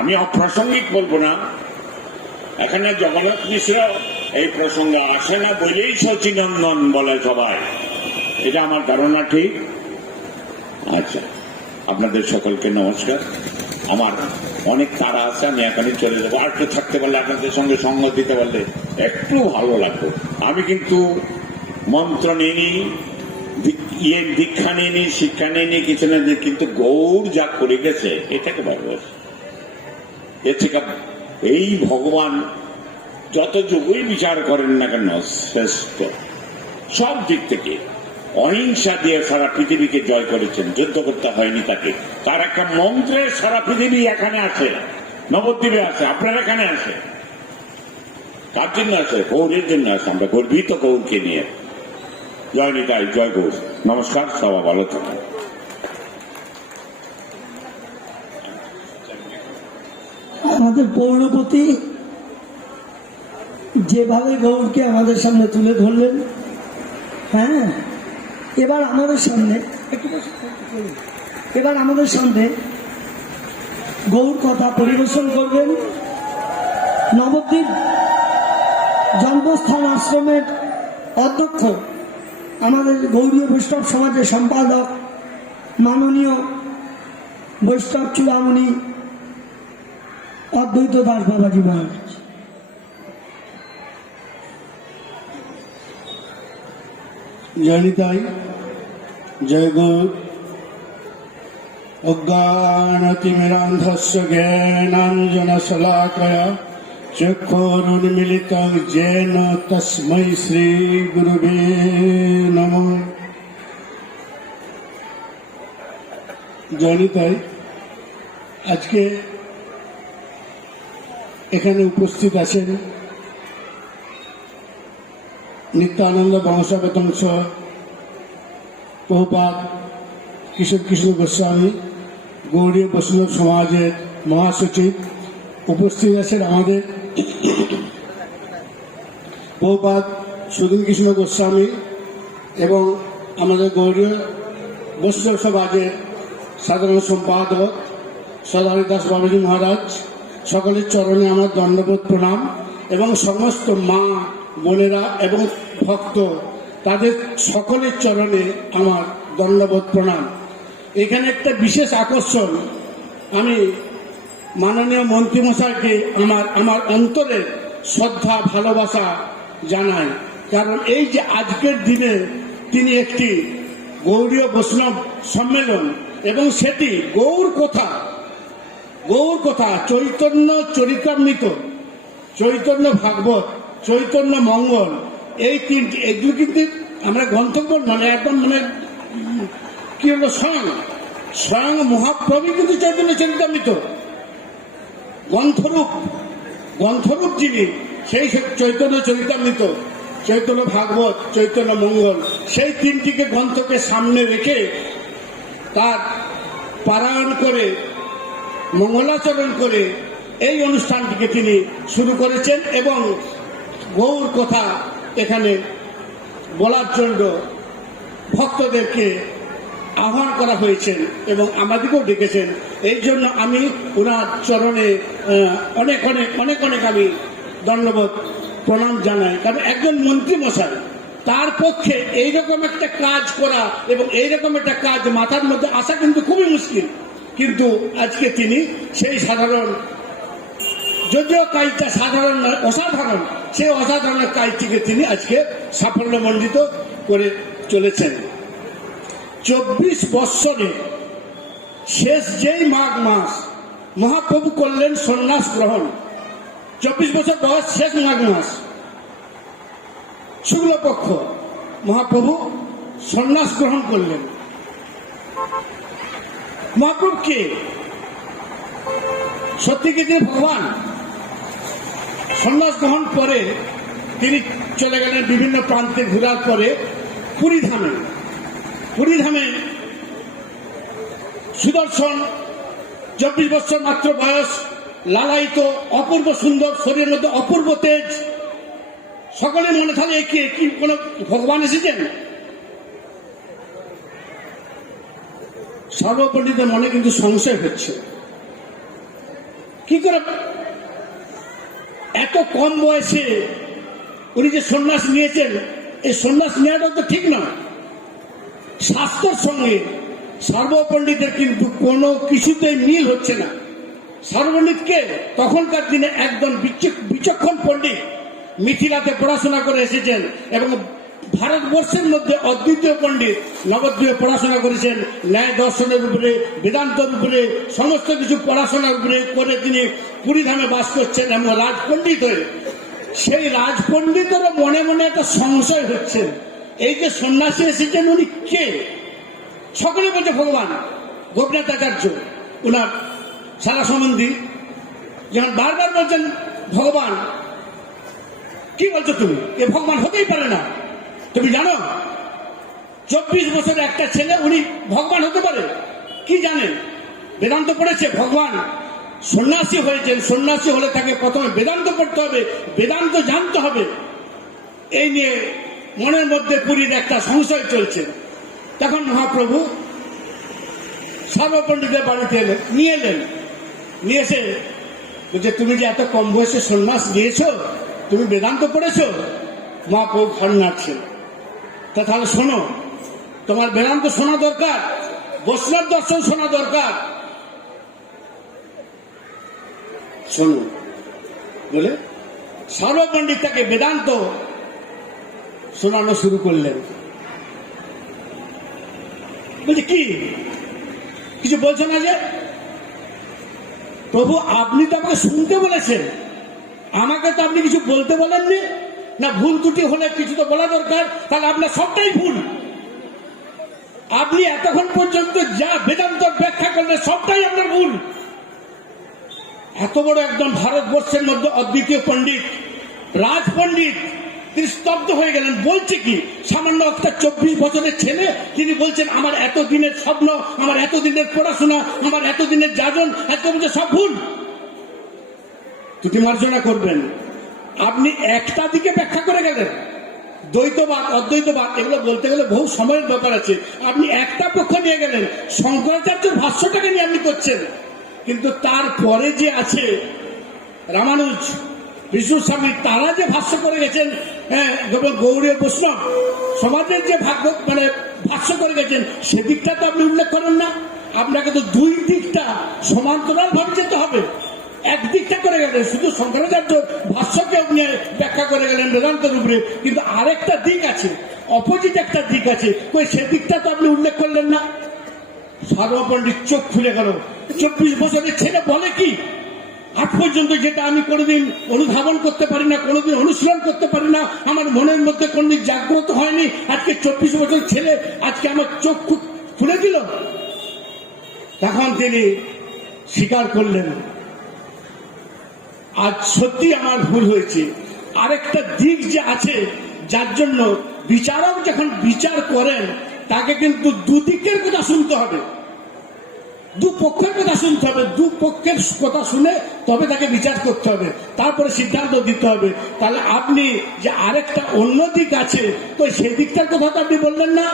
আমি অপ্রাসঙ্গিক বলবো না, এখানে জগন্নাথ মিশ্র এই প্রসঙ্গে আসে না বলেই শচীনন্দন বলে সবাই, এটা আমার ধারণা ঠিক? আচ্ছা, আপনাদের সকলকে নমস্কার। আমার অনেক তাড়া আছে, আমি এখনই চলে যাবো। আর একটু থাকতে পারলে, আপনাদের সঙ্গে সঙ্গ দিতে পারলে একটু ভালো লাগতো। আমি কিন্তু মন্ত্র নিইনি, দীক্ষা নিইনি, শিক্ষা নিইনি, কিছু না, কিন্তু গৌর যা করে গেছে এটাকে ভালোবাসি। এর থেকে এই ভগবান যত যুগই বিচার করেন না কেন শ্রেষ্ঠ, সব দিক থেকে অহিংসা দিয়ে সারা পৃথিবীকে জয় করেছেন, যুদ্ধ করতে হয়নি তাকে। তার একটা মন্ত্রে সারা পৃথিবী এখানে আছে, নবদ্বীপে আছে, আপনার এখানে আছে। কার জন্য আছে? গৌরের জন্য আছে। আমরা গর্বিত গৌরকে নিয়ে। জয় নিতাই, জয় গৌর। নমস্কার, সবাই ভালো থাকুন। আমাদের পৌরপতি যেভাবে গৌরকে আমাদের সামনে তুলে ধরলেন, হ্যাঁ, এবার আমাদের সামনে গৌর কথা পরিবেশন করবেন নবদ্বীপ জন্মস্থান আশ্রমের অধ্যক্ষ, আমাদের গৌরীয় বৈষ্ণব সমাজের সম্পাদক মাননীয় বৈষ্ণব চূড়ামণি অদ্বৈত দাস বাবাজি মহারাজ। জয় নিতাই, জয় গৌর। অজ্ঞানতিমিরান্ধস্য জ্ঞানাঞ্জনশলাকয়া চক্ষুरुन्मीलितं येन तस्मै श्रीगुरुवे नमः। জয় নিতাই, আজকে এখানে উপস্থিত আছেন নিত্যানন্দ বংশাবতংশ প্রভুপাদ কিশোর কৃষ্ণ গোস্বামী, গৌড়ীয় বৈষ্ণব সমাজের মহাসচিব। উপস্থিত আছেন আমাদের প্রভুপাদ সুধীন কৃষ্ণ গোস্বামী এবং আমাদের গৌড়ীয় বৈষ্ণব সমাজের সাধারণ সম্পাদক সদাহরি দাস বাবাজি মহারাজ। সকলের চরণে আমার দণ্ডবোধ প্রণাম, এবং সমস্ত মা বোনেরা এবং ভক্ত, তাদের সকলের চরণে আমার দণ্ডবোধ প্রণাম। এখানে একটা বিশেষ আকর্ষণ, আমি মাননীয় মন্ত্রীমশাইকে আমার অন্তরের শ্রদ্ধা ভালোবাসা জানাই। কারণ এই যে আজকের দিনে তিনি একটি গৌড়ীয় বৈষ্ণব সম্মেলন, এবং সেটি গৌর কথা চৈতন্য চরিতামৃত, চৈতন্য ভাগবত, চৈতন্য মঙ্গল, এই তিনটি, এগুলো কিন্তু আমরা গ্রন্থ মানে একদম কি হলো, স্বয়ং মহাপ্রভু কিন্তু চৈতন্য চরিতামৃত গ্রন্থরূপ যিনি, সেই চৈতন্য চরিতামৃত, চৈতন্য ভাগবত, চৈতন্য মঙ্গল, সেই তিনটিকে গ্রন্থকে সামনে রেখে তার পারায়ণ করে, মঙ্গলাচরণ করে এই অনুষ্ঠানটিকে তিনি শুরু করেছেন। এবং গৌর কথা এখানে বলার জন্য ভক্তদেরকে আহ্বান করা হয়েছে এবং আমাদেরকেও ডেকেছেন। এই জন্য আমি ওনার চরণে অনেক আমি ধন্যবাদ প্রণাম জানাই। কারণ একজন মন্ত্রী মশাই, তার পক্ষে এইরকম একটা কাজ করা এবং এইরকম একটা কাজ মাথার মধ্যে আসা কিন্তু খুবই মুশকিল। কিন্তু আজকে তিনি সেই সাধারণ, যদিও কাজটা সাধারণ নয়, অসাধারণ, সেই অসাধারণ কাজটিকে তিনি আজকে সাফল্যমণ্ডিত করে চলেছেন। 24 বৎসরে শেষ যেই মাঘ মাস মহাপ্রভু করলেন সন্ন্যাস গ্রহণ। 24 বছর বয়স, শেষ মাঘ মাস শুক্লপক্ষ মহাপ্রভু সন্ন্যাস গ্রহণ করলেন। মহাপ্রভু কে? সত্যি কি তিনি ভগবান? সন্ন্যাস গ্রহণ করে তিনি চলে গেলেন বিভিন্ন প্রান্তে ঘোরার পরে পুরী ধামে সুদর্শন, 24 বছর মাত্র বয়স, লালায়িত, অপূর্ব সুন্দর, শরীরের মধ্যে অপূর্ব তেজ। সকলে মনে থাকে কি কোন ভগবান এসেছেন? সর্বপণ্ডিতের মনে কিন্তু সংশয় হচ্ছে, কি করে এত কম বয়সে উনি যে সন্ন্যাস নিয়েছেন, এই সন্ন্যাস নেওয়াটা তো ঠিক নয়। শাস্ত্রের সঙ্গে সর্বপণ্ডিতের কিন্তু কোনো কিছুতেই মিল হচ্ছে না। সর্বপণ্ডিতকে তখনকার দিনে একজন বিচক্ষণ পণ্ডিত, মিথিলাতে পড়াশোনা করে এসেছেন এবং ভারতবর্ষের মধ্যে অদ্বিতীয় পণ্ডিত, নবদ্বীপে পড়াশোনা করেছেন, ন্যায় দর্শনের উপরে, বেদান্তের উপরে, সমস্ত কিছু পড়াশোনার উপরে করে তিনি পুরীধামে বাস করছেন এবং রাজপণ্ডিত হয়ে। সেই রাজপণ্ডিতেরও মনে মনে একটা সংশয় হচ্ছে, এই যে সন্ন্যাসী এসেছেন উনি কে? সকলে বলছে ভগবান। গোপীনাথ আচার্য উনার সারা সম্বন্ধী যখন বারবার বলছেন ভগবান, কি বলছো তুমি? এ ভগবান হতেই পারে না। তুমি জানো 24 বছরের একটা ছেলে উনি ভগবান হতে পারে? কি জানেন? বেদান্ত পড়েছে। ভগবান সন্ন্যাসী হয়েছেন, সন্ন্যাসী হলে তাকে প্রথমে বেদান্ত পড়তে হবে, বেদান্ত জানতে হবে। এই নিয়ে মনের মধ্যে পুরীর একটা সংশয় চলছে। তখন মহাপ্রভু সর্বপণ্ডিতের বাড়িতে নিয়ে এলেন। নিয়ে এসে বলছে, তুমি যে এত কম বয়সে সন্ন্যাস নিয়েছো, তুমি বেদান্ত পড়েছো? মহাপ্রভু ঘর নাড়ছেন। তা তাহলে শোনো, তোমার বেদান্ত শোনা দরকার, বৈষ্ণব দর্শন শোনা দরকার, শোনো বলে সর্বপণ্ডিত তাকে বেদান্ত শোনানো শুরু করলেন। বলছে কি কিছু বলছো না যে? প্রভু আপনি তো আমাকে শুনতে বলেছেন, আমাকে তো আপনি কিছু বলতে বলেননি। না, ভুল ত্রুটি হলে কিছু তো বলা দরকার, তাহলে আপনার সবটাই ভুল। আপনি এতক্ষণ পর্যন্ত যা বেদান্ত ব্যাখ্যা করলেন সবটাই আপনার ভুল। এত বড় একজন ভারতবর্ষের মধ্যে অদ্বিতীয় পণ্ডিত, রাজপণ্ডিত, তিনি স্তব্ধ হয়ে গেলেন। বলছে কি? সামান্য একটা 24 বছরের ছেলে, তিনি বলছেন আমার এতদিনের স্বপ্ন, আমার এতদিনের পড়াশোনা, আমার এতদিনের যাজন, আজকে বলছে সব ভুল। ত্রুটি মার্জনা করবেন। আপনি একটা দিকে ব্যাখ্যা করে গেলেন, দ্বৈতবাদ, অদ্বৈতবাদ, এগুলো বলতে গেলে বহু সময়ের ব্যাপার আছে। আপনি একটা পক্ষ নিয়ে গেলেন, শঙ্করাচার্যের ভাষ্যটাকে নিয়ে আপনি করছেন। কিন্তু তারপরে যে আছে রামানুজ, বিষ্ণু স্বামী, তারা যে ভাষ্য করে গেছেন, হ্যাঁ, গৌড়ীয় বৈষ্ণব সমাজের যে ভাষ্য করে গেছেন, সেদিকটা তো আপনি উল্লেখ করেন না। আপনাকে তো দুই দিকটা সমান্তরাল ভাবে যেতে হবে। একদিকটা করে গেলেন, শুধু শঙ্করাচার্য ভাষ্যকে আপনি ব্যাখ্যা করে গেলেন বেদান্তের উপরে, কিন্তু আরেকটা দিক আছে, অপোজিট একটা দিক আছে, কই সেদিকটা তো আপনি উল্লেখ করলেন না। সর্বপণ্ডিত চোখ খুলে গেল। 24 বছরের ছেলে বলে কি? আজ পর্যন্ত যেটা আমি কোনোদিন অনুধাবন করতে পারি না, কোনোদিন অনুশীলন করতে পারি না, আমার মনের মধ্যে কোনোদিন জাগ্রত হয়নি, আজকে 24 বছর ছেলে আজকে আমার চোখ খুলে দিল। তখন তিনি স্বীকার করলেন, আজ সত্যি আমার ভুল হয়েছে। আরেকটা দিক যে আছে, যার জন্য বিচারক যখন বিচার করেন তাকে কিন্তু দুদিকের কথা শুনতে হবে, দুপক্ষের কথা শুনতে হবে, দুপক্ষের কথা শুনে তবে তাকে বিচার করতে হবে, তারপরে সিদ্ধান্ত দিতে হবে। তাহলে আপনি যে আরেকটা অন্য দিক আছে, তো সেই দিকটার কথা তো আপনি বললেন না।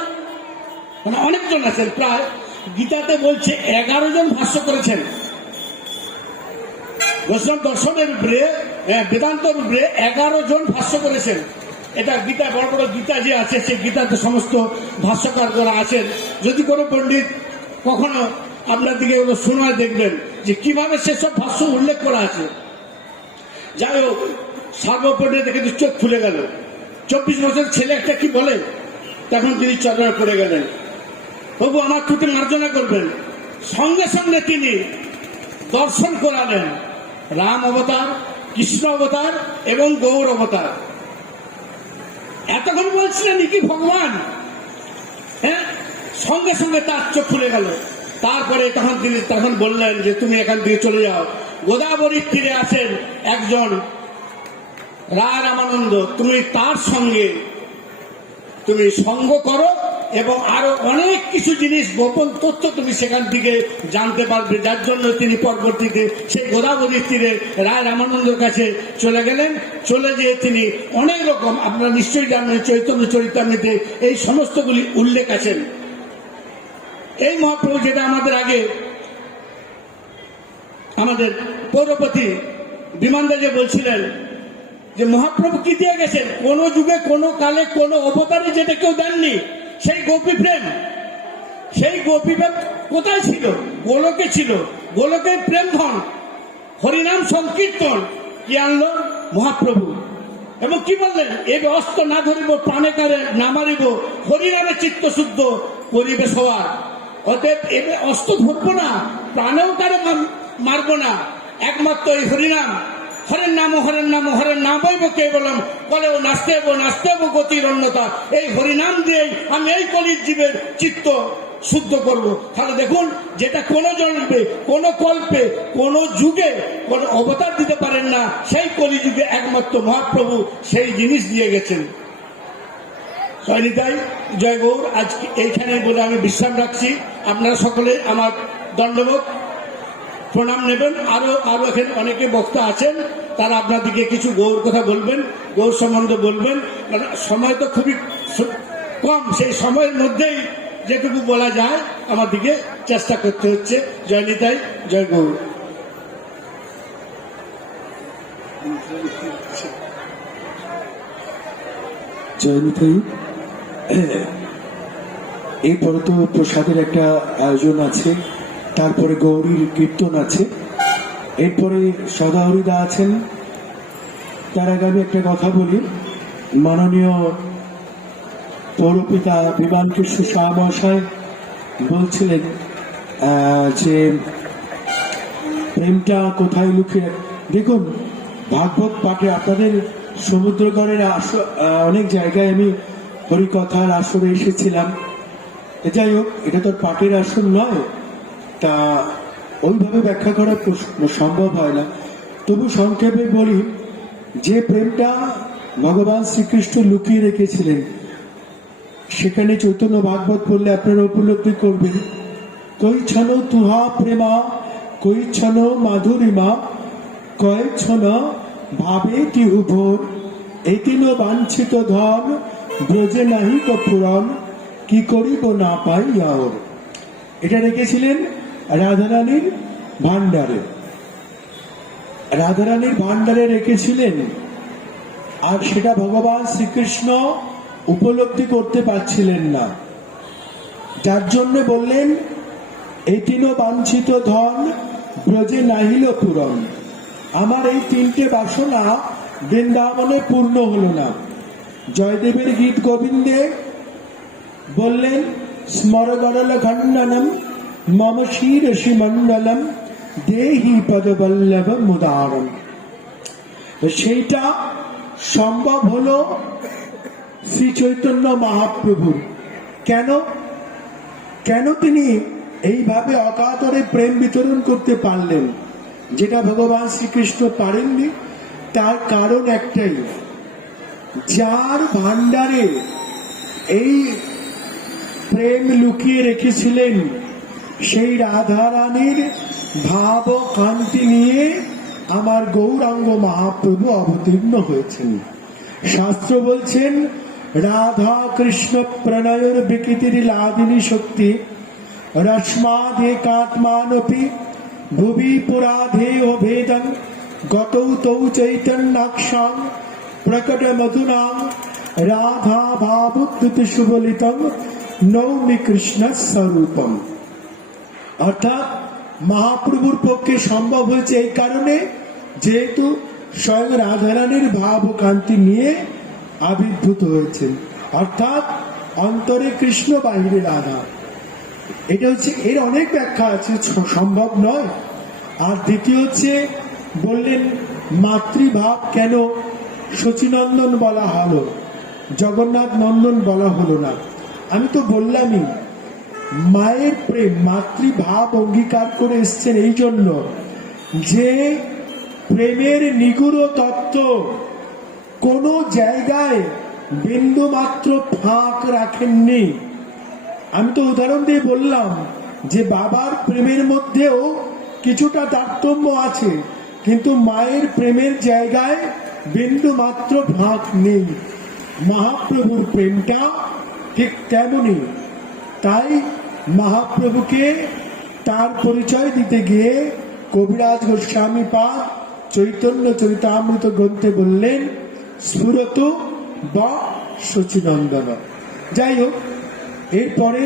মানে অনেকজন আছেন, প্রায় গীতাতে বলছে 11 জন ভাষ্য করেছেন বৈষ্ণব দর্শনের উপরে, বেদান্তর উপরে 11 জন ভাষ্য করেছেন। এটা গীতা, বড় বড় গীতা যে আছে, সেই গীতাতে সমস্ত ভাষ্যকার করা আছেন। যদি কোনো পণ্ডিত কখনো আপনার দিকে এগুলো শোনায়, দেখবেন যে কিভাবে সেসব ভাষ্য উল্লেখ করা আছে। যাই হোক, সর্বপণ্ডিত কিন্তু চোখ খুলে গেল। 24 বছরের ছেলে একটা কি বলে, তখন তিনি চরণে পড়ে গেলেন, প্রভু আমার ত্রুটি মার্জনা করবেন। সঙ্গে সঙ্গে তিনি দর্শন করালেন রাম অবতার, কৃষ্ণ অবতার এবং গৌর অবতার। এতক্ষণ বলছিলেন কি ভগবান, হ্যাঁ, সঙ্গে সঙ্গে তার চোখ খুলে গেল। তারপরে তখন বললেন যে তুমি এখান থেকে চলে যাও। গোদাবরীর তীরে আছেন একজন রায় রামানন্দ, তুমি তার সঙ্গে তুমি সঙ্গ করো এবং আরো অনেক কিছু জিনিস, গোপন তথ্য তুমি সেখান থেকে জানতে পারবে। যার জন্য তিনি পরবর্তীতে সেই গোদাবরীর তীরে রায় রামানন্দের কাছে চলে গেলেন। চলে যেয়ে তিনি অনেক রকম, আপনারা নিশ্চয়ই জানেন, চৈতন্য চরিতামৃতে এই সমস্তগুলি উল্লেখ আছেন। এই মহাপ্রভু, যেটা আমাদের আগে আমাদের পৌরপতি বিমানদা যে বলছিলেন, যে মহাপ্রভু কি দিয়ে গেছেন, কোন যুগে কোন কালে কোন অবতারে যেটা কেউ দেননি, সেই গোপী প্রেম। সেই গোপী প্রেম কোথায় ছিল? গোলকে ছিল। গোলকের প্রেম ধন হরিনাম সংকীর্তন কি আনলো? মহাপ্রভু। এবং কি বললেন? এবে অস্ত্র না ধরিব, প্রাণে কারে না মারিব, হরিনামে চিত্ত শুদ্ধ করিবে সবার। অতএব এবে অস্ত্র ধরবো না, প্রাণেও কারে মারবো না, একমাত্র এই হরিনাম। হরের নাম হরের নাম হরের নাম বইব কে বললাম, বলে ও নাচতে হবো গতির অন্যতা। এই হরিনাম দিয়েই আমি এই কলির জীবের চিত্ত শুদ্ধ করব। তাহলে দেখুন, যেটা কোনো জন্মে, কোনো কল্পে, কোনো যুগে কোনো অবতার দিতে পারেন না, সেই কলিযুগে একমাত্র মহাপ্রভু সেই জিনিস দিয়ে গেছেন। তাই জয় গৌর। আজকে এইখানে বলে আমি বিশ্রাম রাখছি। আপনারা সকলে আমার দণ্ডবোধ প্রণাম নেবেন। আরো এখানে অনেকে বক্তা আছেন, তারা আপনাদেরকে কিছু গৌর কথা বলবেন, গৌর সম্বন্ধে বলবেন। সময় তো খুবই কম, সেই সময়ের মধ্যেই যেটুকু বলা যায় আমার দিকে চেষ্টা করতে হচ্ছে। জয় নিতাই, জয় গৌর। জয় নিতাই। এরপরে তো প্রসাদের একটা আয়োজন আছে, তারপরে গৌরীর কীর্তন আছে, এরপরে সদাহরিদা আছেন। তার আগে আমি একটা কথা বলি। মাননীয় পৌরপিতা বিমান কৃষ্ণ শাহ মহাশয় বলছিলেন যে প্রেমটা কোথায় লুকিয়ে। দেখুন, ভাগবত পাঠে আপনাদের সমুদ্রগড়ের অনেক জায়গায় আমি হরিকথার আসরে এসেছিলাম। যাই হোক, এটা তো পাঠের আসর নয়, তা ওইভাবে ব্যাখ্যা করা সম্ভব হয় না। তবু সংক্ষেপে বলি যে প্রেমটা ভগবান শ্রীকৃষ্ণ লুকিয়ে রেখেছিলেন, সেখানে চৈতন্য ভাগবত পড়লে আপনারা উপলব্ধি করবেন। কই ছন তুহা প্রেমা, কই ছন মাধুরিমা, কয় ছন ভাবে তিহু ভোর, এই তিন বাঞ্ছিত ধন ব্রজে নাহি কপুরন, কি করিব না পাই ইয়াওর। এটা রেখেছিলেন রাধারানীর ভান্ডারে। রাধারানীর ভান্ডারে রেখেছিলেন, আর সেটা ভগবান শ্রীকৃষ্ণ উপলব্ধি করতে পারছিলেন না। যার জন্য বললেন, এই তিন বাঞ্ছিত ধন ব্রজে নাহিল পূরণ। আমার এই তিনটে বাসনা বৃন্দাবনে পূর্ণ হলো না। জয়দেবের গীত গোবিন্দে বললেন, স্মরগরল খণ্ডনম মম শিরসি মণ্ডলম দেহি পদবল্লভ মুদারম। সেইটা সম্ভব হলো শ্রী চৈতন্য মহাপ্রভুর। কেন তিনি এইভাবে অকাতরে প্রেম বিতরণ করতে পারলেন, যেটা ভগবান শ্রীকৃষ্ণ পারেননি? তার কারণ একটাই, যার ভান্ডারে এই প্রেম লুকিয়ে রেখেছিলেন, সেই রাধারানীর ভাব ও কান্তি নিয়ে আমার গৌরাঙ্গ মহাপ্রভু অবতীর্ণ হয়েছেন। শাস্ত্র বলছেন, রাধা কৃষ্ণ প্রণয়ের বিকৃতির লাদিনী শক্তি, রশ্মাধেকাত্মানপি ভুবি পুরাধে ও ভেদং, গতৌ তৌ চৈতন্যাক্ষাং প্রকট মধুনাং, রাধা ভাবুদ্ধৃতি সুবলিতম নৌমি কৃষ্ণ স্বরূপম। অর্থাৎ মহাপ্রভুর পক্ষে সম্ভব হয়েছে এই কারণে, যেহেতু স্বয়ং রাধারানীর ভাব ও কান্তি নিয়ে আবির্ভূত হয়েছেন। অর্থাৎ অন্তরে কৃষ্ণ, বাহিরে রাধা। এটা হচ্ছে, এর অনেক ব্যাখ্যা আছে, সম্ভব নয়। আর দ্বিতীয় হচ্ছে, বললেন মাতৃভাব কেন শচীনন্দন বলা হলো, জগন্নাথ নন্দন বলা হলো না? আমি তো বললামই, মায়ের প্রেম, মাতৃভাব অঙ্গীকার করে এসছেন এই জন্য যে প্রেমের নিগুড় তত্ত্ব কোনো জায়গায় বিন্দু মাত্র ফাঁক রাখেননি। আমি তো উদাহরণ দিয়ে বললাম যে বাবার প্রেমের মধ্যেও কিছুটা তারতম্য আছে, কিন্তু মায়ের প্রেমের জায়গায় বিন্দু মাত্র ফাঁক নেই। মহাপ্রভুর প্রেমটা ঠিক তেমনি। তাই মহাপ্রভুকে তার পরিচয় দিতে গিয়ে কবিরাজ গোস্বামী পাদ চৈতন্য চরিতামৃত গ্রন্থে বললেন, স্ফুরত বা শচীনন্দন। যাই হোক, এরপরে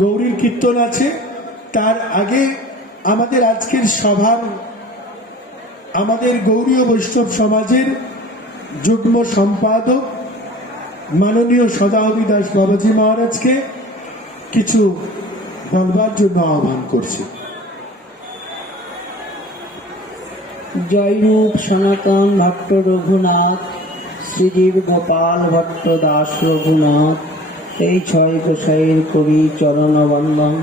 গৌরীর কীর্তন আছে। তার আগে আমাদের আজকের সভার আমাদের গৌরীয় বৈষ্ণব সমাজের যুগ্ম সম্পাদক মাননীয় সদাহরি দাস বাবাজি মহারাজকে কিছু বলবার জন্য আহ্বান করছি। জয়রূপ সনাতন ভট্ট রঘুনাথ, শ্রীজীব গোপাল ভট্ট দাস রঘুনাথ, এই ছয় গোসাইয়ের কবি চরণ বন্দন,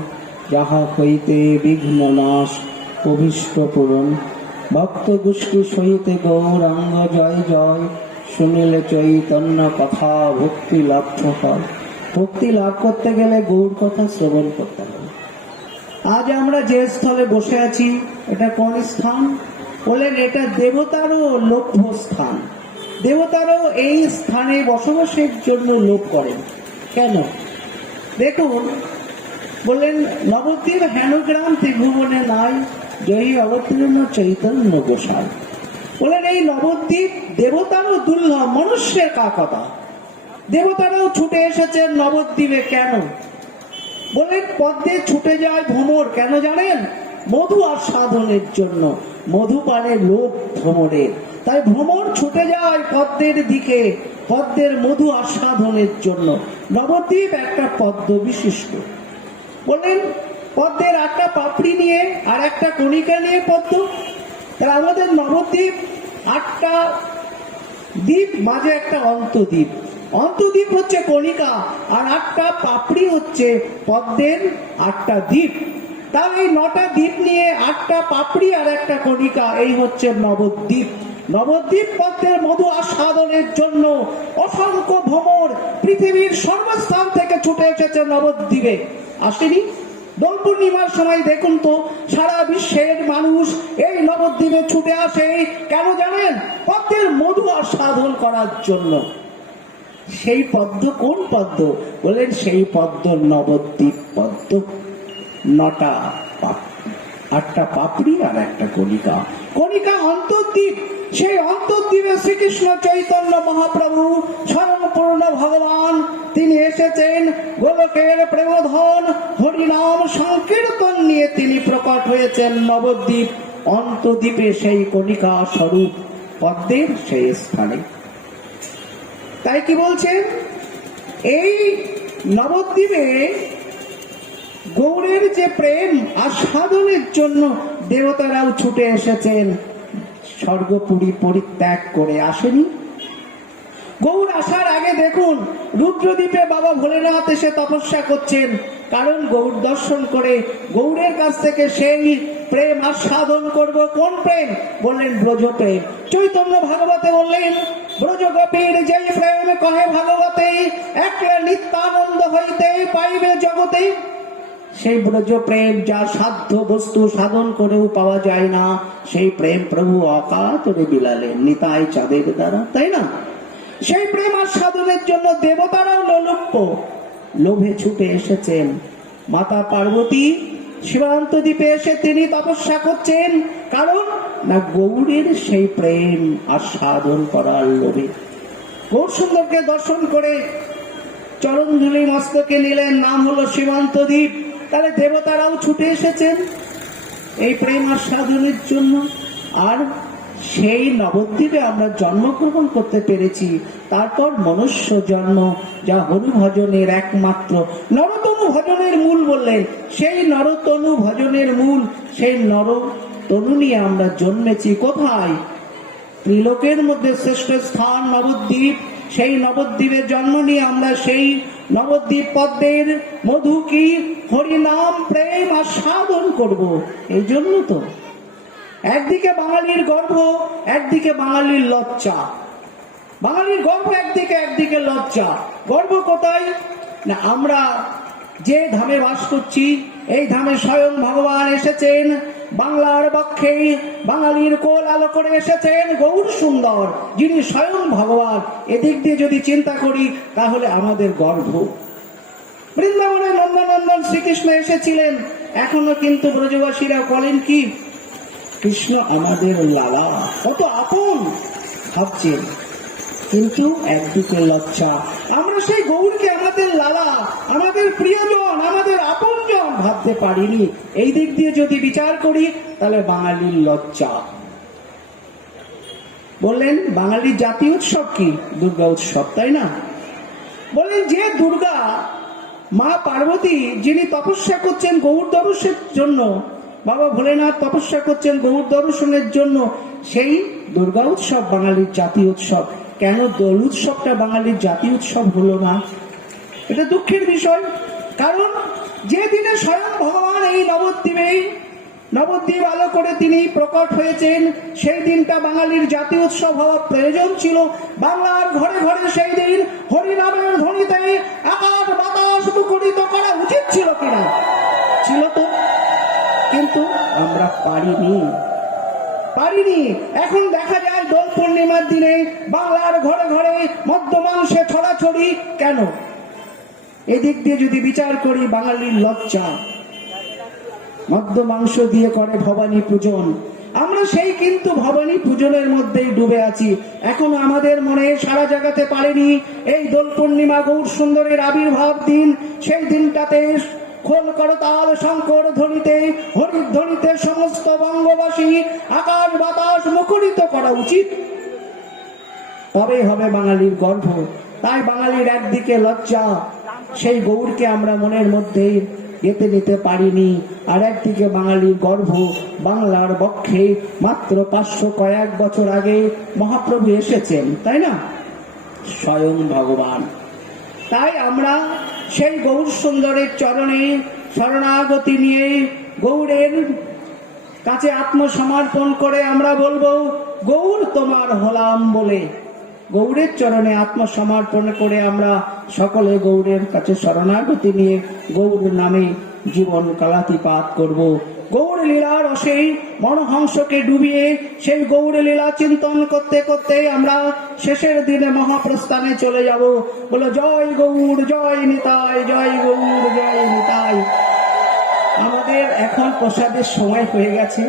যাহা হইতে বিঘ্ন নাশ অভীষ্ট পূরণ। ভক্ত গোষ্ঠী সহিতে গৌরাঙ্গ জয় জয়, শুনিলে চৈতন্য কথা ভক্তি লাভ হয়। ভক্তি লাভ করতে গেলে গৌর কথা শ্রবণ করতে হবে। আজ আমরা যে স্থলে বসে আছি, এটা কোন স্থান বলেন? এটা দেবতারও লভ্য স্থান। দেবতারও এই স্থানে বসবাসের জন্য লোভ করেন। কেন? দেখুন, বললেন নবদ্বীপ হেনগ্রাম ত্রিভুবনে নাই, জয়ী অবতীর্ণ চৈতন্য গোসাই। বলেন এই নবদ্বীপ দেবতারও দুর্লভ, মনুষ্যের কাকতা। দেবতারাও ছুটে এসেছেন নবদ্বীপে। কেন? বলেন পদ্মে ছুটে যায় ভ্রমর, কেন জানেন? মধু আস্বাদনের জন্য। মধু পানে লোভ ভ্রমরের, তাই ভ্রমর ছুটে যায় পদ্মের দিকে, পদ্মের মধু আস্বাদনের জন্য। নবদ্বীপ একটা পদ্ম বিশিষ্ট। বলেন পদ্মের একটা পাপড়ি নিয়ে আর একটা কণিকা নিয়ে পদ্ম। তাহলে আমাদের নবদ্বীপ 8টা দ্বীপ, মাঝে একটা অন্তদ্বীপ। অন্তদ্বীপ হচ্ছে কণিকা, আর 8টা পাপড়ি হচ্ছে পদ্মের 8টা দ্বীপ। তার এই 9টা দ্বীপ নিয়ে 8টা পাপড়ি আর একটা কণিকা, এই হচ্ছে নবদ্বীপ। নবদ্বীপ পদ্মের মধু আস্বাদনের জন্য অসংখ্য ভ্রমর পৃথিবীর সর্বস্থান থেকে ছুটে এসেছে নবদ্বীপে। আসেনি? দোল পূর্ণিমার সময় দেখুন তো, সারা বিশ্বের মানুষ এই নবদ্বীপে ছুটে আসে। কেন জানেন? পদ্মের মধু আস্বাদন করার জন্য। সেই পদ্ম কোন পদ্ম? বলেন সেই পদ্ম নবদ্বীপ পদ্ম। 9টা 8টা পাপড়ি আর একটা কণিকা। কণিকা অন্তর্দ্বীপ। সেই অন্তর্দ্বীপে শ্রীকৃষ্ণ চৈতন্য মহাপ্রভু স্বয়ংপূর্ণ ভগবান, তিনি এসেছেন গোলকের প্রেমধন হরিনাম সংকীর্তন নিয়ে তিনি প্রকট হয়েছেন নবদ্বীপ অন্তর্দ্বীপে, সেই কণিকা স্বরূপ পদ্মের সেই স্থানে। তাই কি বলছেন? এই নবদ্বীপে গৌরের যে প্রেম আস্বাদনের জন্য দেবতারাও ছুটে এসেছেন, স্বর্গপুরী পরিত্যাগ করে। আসেনি? গৌর আসার আগে দেখুন রুদ্রদ্বীপে বাবা ভোলেনাথ এসে তপস্যা করছেন। কারণ গৌর দর্শন করে গৌরের কাছ থেকে সেই প্রেম আস্বাদন করব। কোন প্রেম? বললেন ব্রজ প্রেম। চৈতন্য ভাগবতে বললেন ব্রজ গোপীর যেই প্রেম কহে ভাগবতে, একলা নিত্যানন্দ হইতে পাইবে জগতে। সেই ব্রজ প্রেম যা সাধ্য বস্তু সাধন করেও পাওয়া যায় না, সেই প্রেম প্রভু অকাতরে বিলালেন নিতাই চাঁদের দ্বারা, তাই না? সেই প্রেম আস্বাদনের জন্য দেবতারাও লোলুপ্য, লোভে ছুটে এসেছেন। মাতা পার্বতী সীমান্ত দ্বীপে এসে তিনি তপস্যা করছেন। কারণ না গৌরের সেই প্রেম আস্বাদন করার লোভে। গৌর সুন্দরকে দর্শন করে চরণ ধুলি মস্তকে নিলেন, নাম হলো সীমান্ত দ্বীপ। তাহলে দেবতারাও ছুটে এসেছেন এই প্রেম আস্বাদনের জন্য। আর সেই নবদ্বীপে আমরা জন্মগ্রহণ করতে পেরেছি। তারপর মনুষ্য জন্ম, যা হরি ভজনের একমাত্র নরতনু ভজনের মূল বললেন। সেই নরতনু ভজনের মূল, সেই নরতনু নিয়ে আমরা জন্মেছি। কোথায়? ত্রিলোকের মধ্যে শ্রেষ্ঠ স্থান নবদ্বীপ। সেই নবদ্বীপে জন্ম নিয়ে আমরা সেই নবদ্বীপ পদ্মের মধু কি হরিনাম প্রেম আস্বাদন করব। এই জন্য তো একদিকে বাঙালির গর্ব, একদিকে বাঙালির লজ্জা। বাঙালির গর্ব একদিকে, একদিকে লজ্জা। গর্ব কোথায়? না আমরা যে ধামে বাস করছি, এই ধামে স্বয়ং ভগবান এসেছেন। বাংলার বক্ষে বাঙালির কোল আলো করে এসেছেন গৌর সুন্দর, যিনি স্বয়ং ভগবান। এদিক দিয়ে যদি চিন্তা করি তাহলে আমাদের গর্ব। বৃন্দাবনে নন্দনন্দন শ্রীকৃষ্ণ এসেছিলেন, এখনো কিন্তু ব্রজবাসীরা বলেন কি? কৃষ্ণ আমাদের লালা, কত আপন ভাবছেন। কিন্তু একদিকে লজ্জা। আমরা সেই গৌরকে আমাদের লালা, আমাদের প্রিয়জন, আমাদের আপনজন ভাবতে পারিনি। এই দিক দিয়ে যদি বিচার করি তাহলে বাঙালির লজ্জা। বললেন বাঙালির জাতীয় উৎসব কি? দুর্গা উৎসব, তাই না? বললেন যে দুর্গা মা পার্বতী যিনি তপস্যা করছেন গৌর দর্শনের জন্য, বাবা ভোলেনাথ তপস্যা করছেন গৌর দর্শনের জন্য, সেই দুর্গা উৎসব বাঙালির জাতীয় উৎসব। কেন দোল উৎসবটা বাঙালির জাতীয় উৎসব হলো না? এটা দুঃখের বিষয়। কারণ যে দিনে স্বয়ং ভগবান এই নবদ্বীপ আলো করে তিনি প্রকট হয়েছেন, সেই দিনটা বাঙালির জাতীয় উৎসব হওয়ার প্রয়োজন ছিল। বাংলার ঘরে ঘরে সেই দিন হরিনামের ধ্বনিতে আকাশ বাতাস মুখরিত করা উচিত ছিল কিনা? ছিল তো, কিন্তু আমরা পারিনি। এখন দেখা যায় দোল পূর্ণিমার দিনে বাংলার ঘরে ঘরে মদ্য মাংসে ছড়াছড়ি। কেন? এদিক দিয়ে যদি বিচার করি বাঙালির লজ্জা। মদ্য মাংস দিয়ে করে ভবানী পূজন, আমরা সেই কিন্তু ভবানী পূজনের মধ্যেই ডুবে আছি। এখনো আমাদের মনে সারা জাগাতে পারেনি এই দোল পূর্ণিমা গৌর সুন্দরের আবির্ভাব দিন। সেই দিনটাতে খোল করতাল শঙ্কর ধ্বনিতে হরিধ্বনিতে সমস্ত বঙ্গবাসী আকাশ বাতাস মুখরিত করা উচিত, তবে হবে বাঙালির গর্ব। তাই বাঙালির একদিকে লজ্জা, সেই গৌরকে আমরা মনের মধ্যে গেঁথে নিতে পারিনি, আর একদিকে বাঙালির গর্ব। বাংলার বক্ষে মাত্র 500 কয়েক বছর আগে মহাপ্রভু এসেছেন, তাই না? স্বয়ং ভগবান। তাই আমরা সেই গৌর সুন্দরের চরণে শরণাগতি নিয়ে গৌরের কাছে আত্মসমর্পণ করে আমরা বলবো গৌর তোমার হলাম বলে। গৌরের চরণে আত্মসমর্পণ করে আমরা সকলে গৌরের কাছে শরণাগতি নিয়ে গৌর নামে জীবন কালাতিপাত করব। গৌর লীলার রসে মনহংসকে ডুবিয়ে সেই গৌর লীলা চিন্তন করতে করতে আমরা শেষের দিনে মহাপ্রস্থানে চলে যাব। বলো জয় গৌর, জয় নিতাই, জয় গৌর, জয় নিতাই। আমাদের এখন প্রসাদের সময় হয়ে গেছে,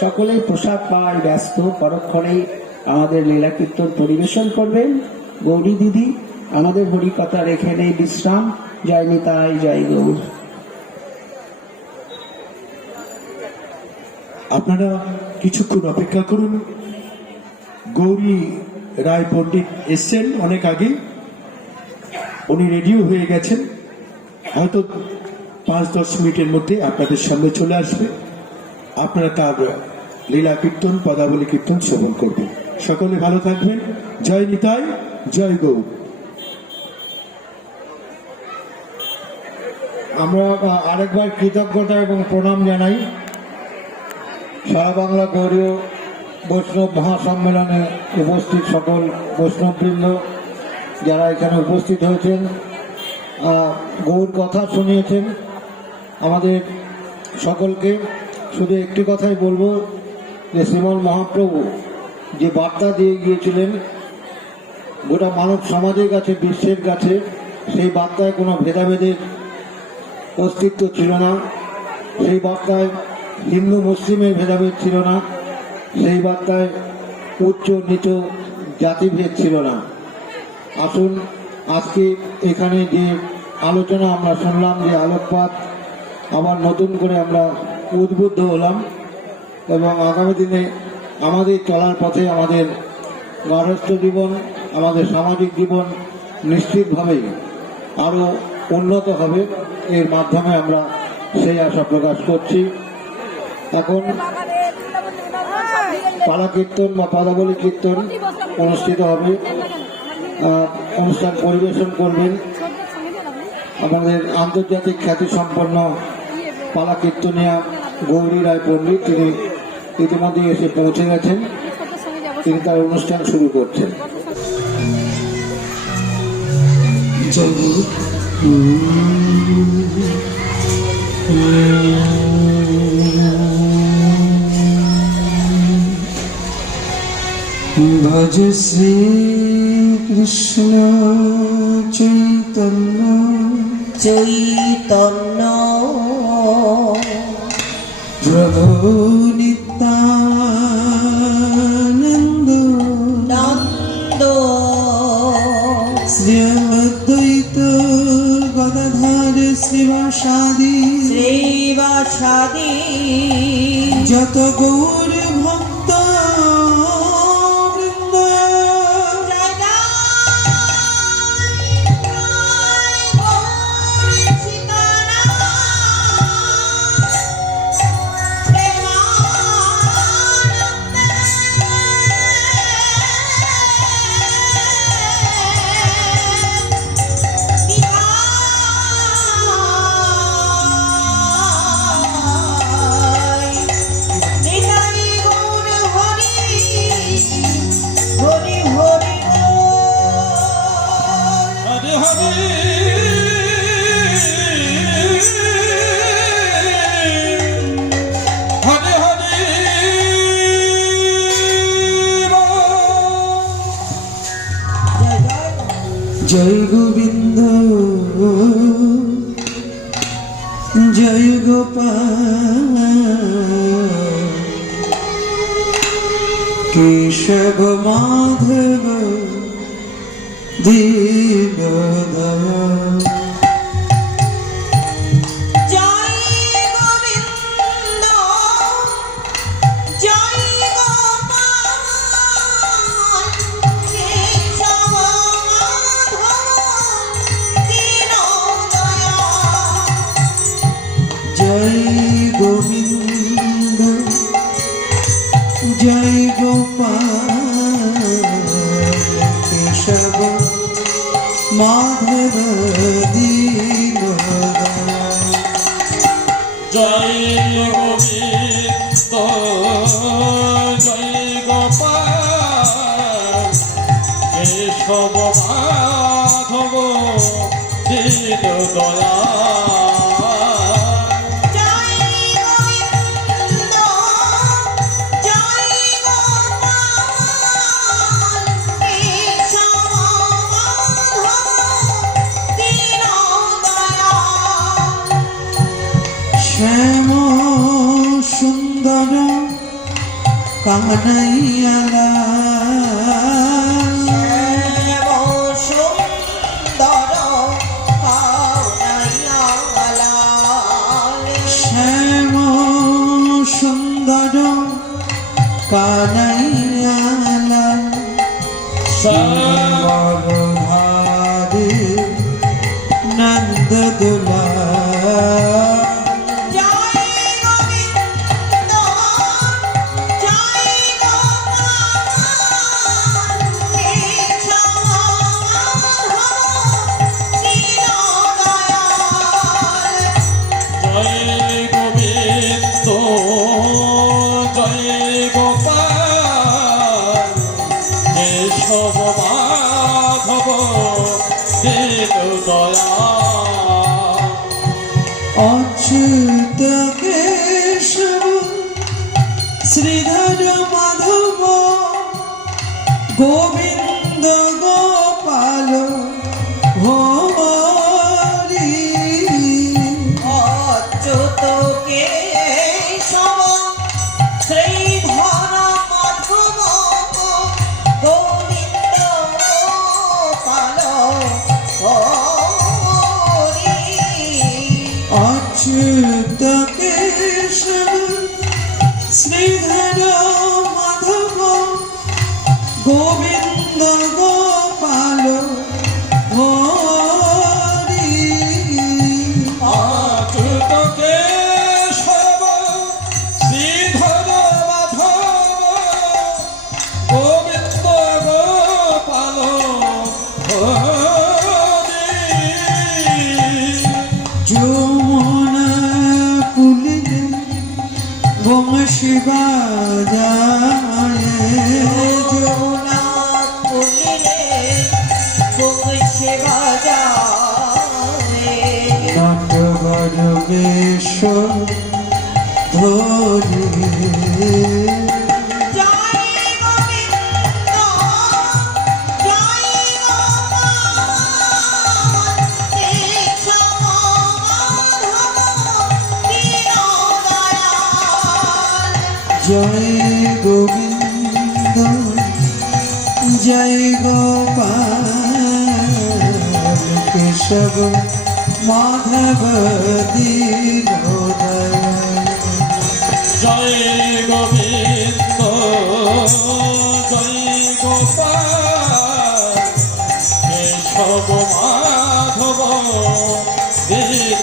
সকলেই প্রসাদ পাওয়ায় ব্যস্ত। পরক্ষণেই আমাদের লীলা কীর্তন পরিবেশন করবেন গৌরী দিদি। আমাদের হরিকথার এখানে বিশ্রাম। জয় নিতাই, জয় গৌর। আপনারা কিছুক্ষণ অপেক্ষা করুন। গৌরী রায় পণ্ডিত এসছেন অনেক আগে, উনি রেডিও হয়ে গেছেন, হয়তো 5-10 মিনিটের মধ্যে আপনাদের সামনে চলে আসবে। আপনারা তার লীলা কীর্তন পদাবলী কীর্তন শ্রবণ করবেন। সকলে ভালো থাকবেন। জয় নিতাই, জয় গৌর। আমরা আরেকবার কৃতজ্ঞতা এবং প্রণাম জানাই সারা বাংলা গৌরীয় বৈষ্ণব মহাসম্মেলনে উপস্থিত সকল বৈষ্ণববৃন্দ যারা এখানে উপস্থিত হয়েছেন, গৌর কথা শুনিয়েছেন আমাদের সকলকে। শুধু একটি কথাই বলবো যে শ্রীমন মহাপ্রভু যে বার্তা দিয়ে গিয়েছিলেন গোটা মানব সমাজের কাছে, বিশ্বের কাছে, সেই বার্তায় কোনো ভেদাভেদের অস্তিত্ব ছিল না। সেই বার্তায় হিন্দু মুসলিমের ভেদাভেদ ছিল না। সেই বার্তায় উচ্চ নিচ জাতিভেদ ছিল না। আসুন আজকে এখানে যে আলোচনা আমরা শুনলাম, যে আলোকপাত, আবার নতুন করে আমরা উদ্বুদ্ধ হলাম এবং আগামী দিনে আমাদের চলার পথে আমাদের গার্হস্থ্য জীবন, আমাদের সামাজিক জীবন নিশ্চিতভাবেই আরও উন্নত হবে। এর মাধ্যমে আমরা সেই আশা প্রকাশ করছি। এখন পালা কীর্তন বা পদাবলী কীর্তন অনুষ্ঠিত হবে। অনুষ্ঠান পরিবেশন করবেন আমাদের আন্তর্জাতিক খ্যাতিসম্পন্ন পালা কীর্তনিয়া গৌরী রায় পণ্ডিত। তিনি ইতিমধ্যে এসে পৌঁছে গেছেন, তিনি তার অনুষ্ঠান শুরু করছেন। ভজ শ্রী কৃষ্ণ চৈতন্য চৈতন্য প্রভু নিত্যানন্দ নন্দ শ্রীবাসাদি শ্রীবাসাদি যত গৌর ভক্ত বৃন্দ জয় গোবিন্দ জয় গোপাল কেশব মাধব দীন দয়াল জয় গোবিন্দ জয় গোপাল কেশব মাধব দীন দয়াল জয় গোবিন্দ জয় গোপাল কেশব মাধব দীন দয়াল শ্যাম সুন্দর কানাইয়ালা শ্যাম সুন্দর কানাইয়ালা বলধারী নন্দ দুলা অচ্যুত কেশব শ্রীধর মাধব গোবিন্দ গোপাল হরি অচ্যুত কেশব শ্রীধর মাধব গোবিন্দ গোপাল হরি অচ্যুত কেশব শ্রীধর মাধব গোবিন্দ গোপাল হরি অচ্যুত কেশব শ্রীধর মাধব গোবিন্দ গোপাল যমুনা কুলিলে বংশী বাজায় যমুনা কুলিলে বংশী বাজায় নটবর বেশ ধরি জয় গোবিন্দ জয় গোপাল কেশব মাধব দীন দয়াল জয় গোবিন্দ জয় গোপাল কেশব মাধব দীনদয়াল জয় গোবিন্দ জয় গোপাল কেশব মাধব দীন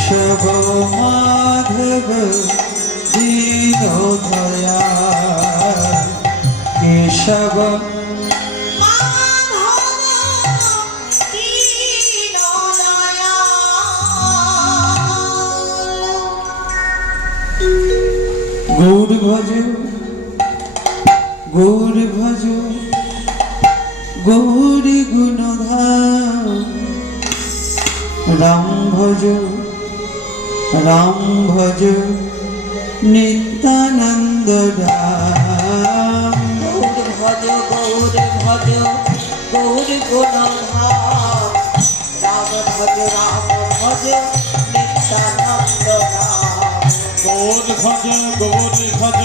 কেশব মাধব দীনদয়াল কেশব গৌর ভজ গৌর ভজ গৌর গুণধাম রাম ভজ নিত্যানন্দ রাম গৌর ভজ গৌর ভজ গৌর গুণধাম রাম ভজ নিত্যানন্দ রাম গৌর ভজ গৌর ভজ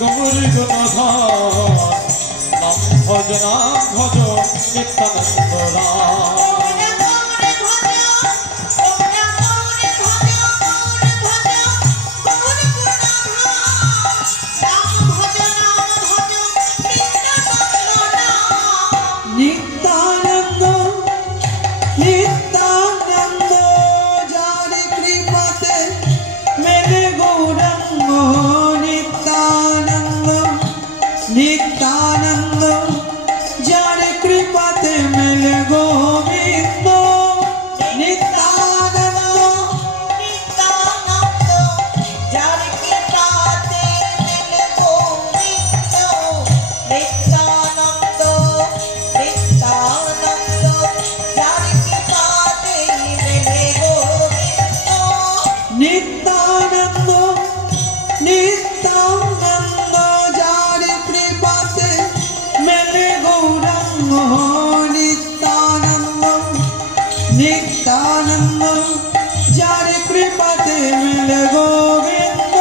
গৌর গুণধাম নাম ভজ নিত্যানন্দ রাম নিত্যানন্দ নিত্যানন্দ যার কৃপাতে মেলে গৌরাঙ্গ নিত্যানন্দ নিত্যানন্দ যার কৃপাতে মেলে গোবিন্দ নিত্যানন্দ নিত্যানন্দ নিত্যানন্দ যার কৃপাতে মেলে গৌরাঙ্গ নিত্যানন্দ নিত্যানন্দ যার কৃপাতে মেলে গোবিন্দ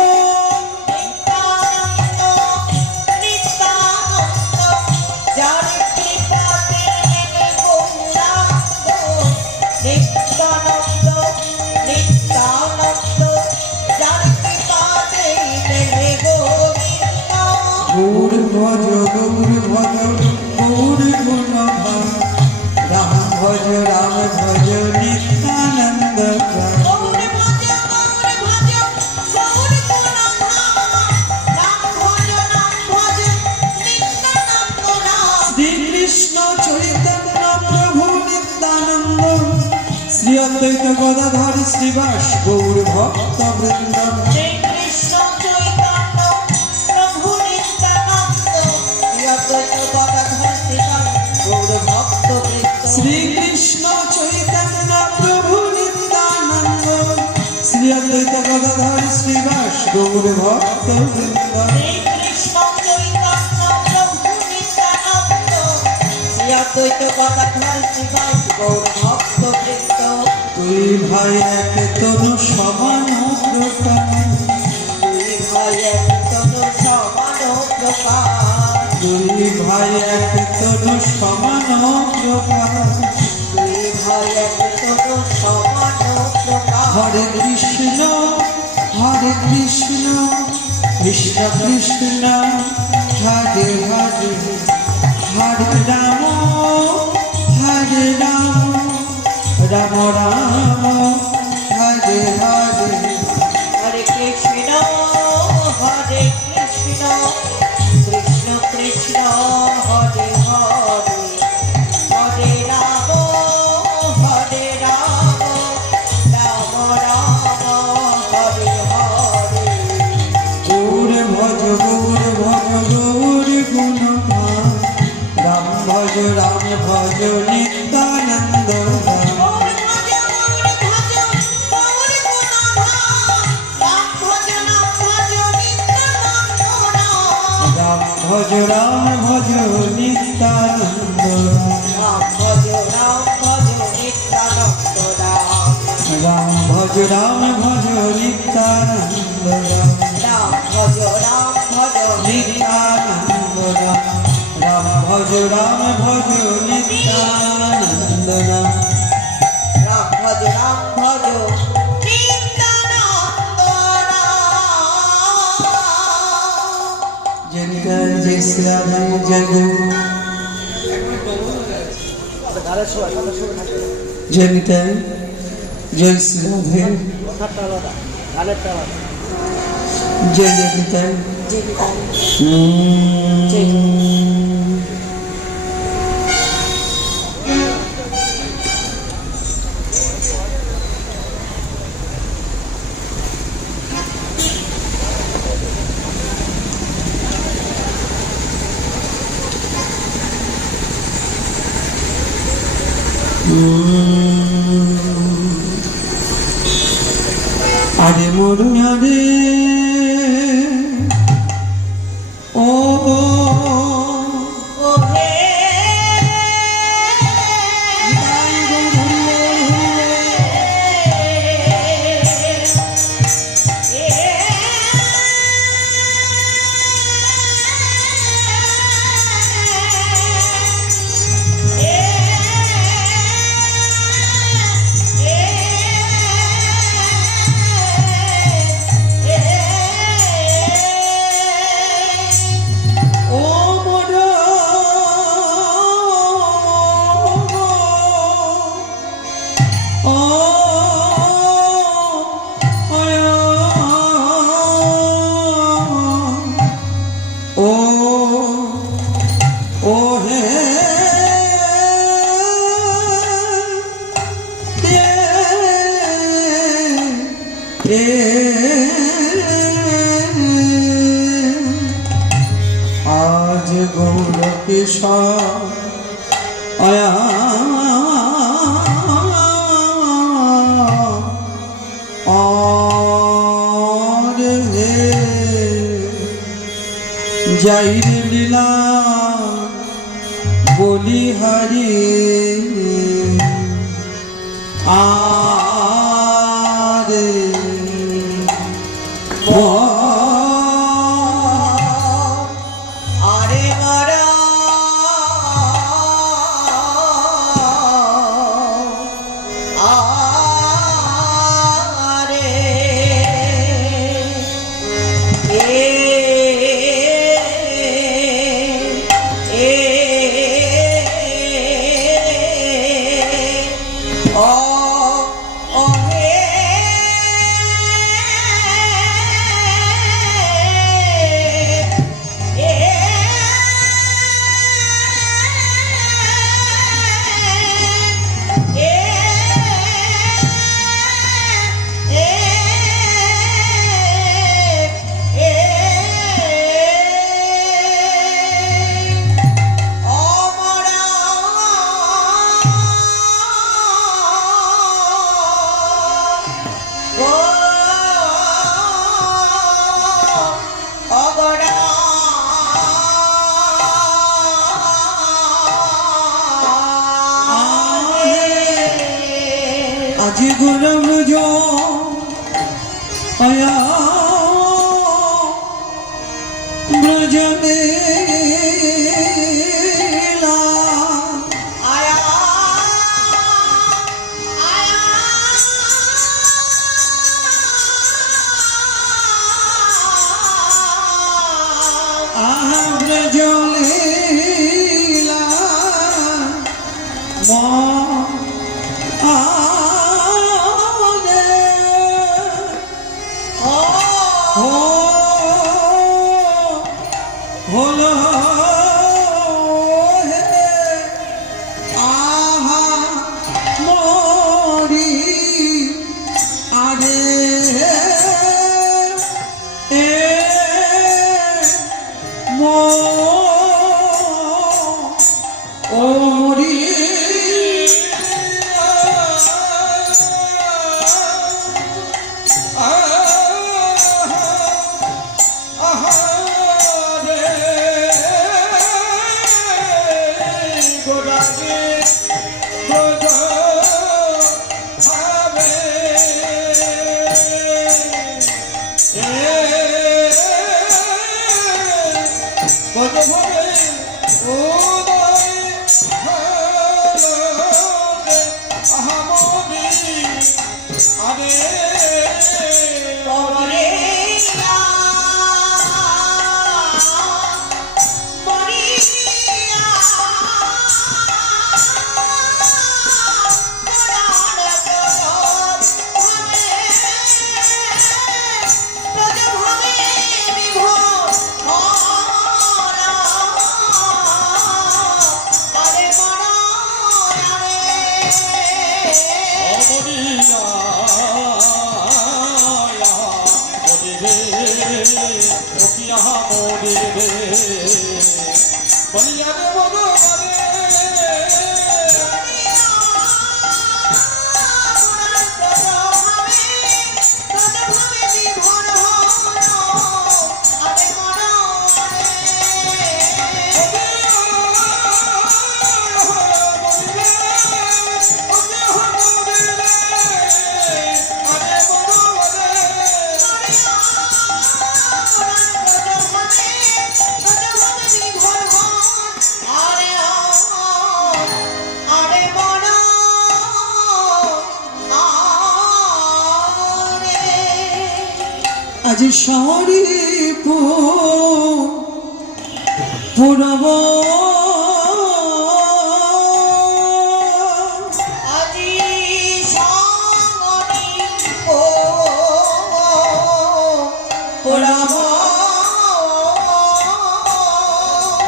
গৌর ভজ গৌর ভজ গৌর গুণধাম রাম ভজ নিত্যানন্দ রাম শ্রীকৃষ্ণ চৈতন্য প্রভু নিত্যানন্দ শ্রী অদ্বৈত গদাধর শ্রীবাস গৌর ভক্ত বৃন্দ শ্রীকৃষ্ণ চৈতন্য প্রভু নিত্যানন্দ শ্রী অদ্বৈত গদাধর শ্রীবাস গৌর ভক্ত বৃন্দ দুই ভাই এক তনু সমান প্রকার দুই ভাই এক তনু সমান প্রকার হরে কৃষ্ণ কৃষ্ণ কৃষ্ণ হরে হরে হরে রাম রাম রাম হরে হরে হরে কৃষ্ণ কৃষ্ণ কৃষ্ণ হরে হরে হরে রাম রাম রাম হরে হরে গৌর ভজ গৌর গুণধাম রাম ভজ নিত্যানন্দ রাম রাম ভজ নিত্যানন্দ রাম ভজ নিত্যানন্দ রাম ভজ নিত্যানন্দ রাম নিত্যানন্দ রাম ভজ নিত্যানন্দ जय श्री राधे जय गुरु जय निताय जय श्री राधे जय जय निताय আরে মরু আরে ও आज गौर किशोर आया और जाहिर लीला बोली हरी आज गुरु जो आया ब्रज मेला आया ब्रज लीला হলো গজভবে উদয় হলো আহামনি আরে আজ শহরে পুরব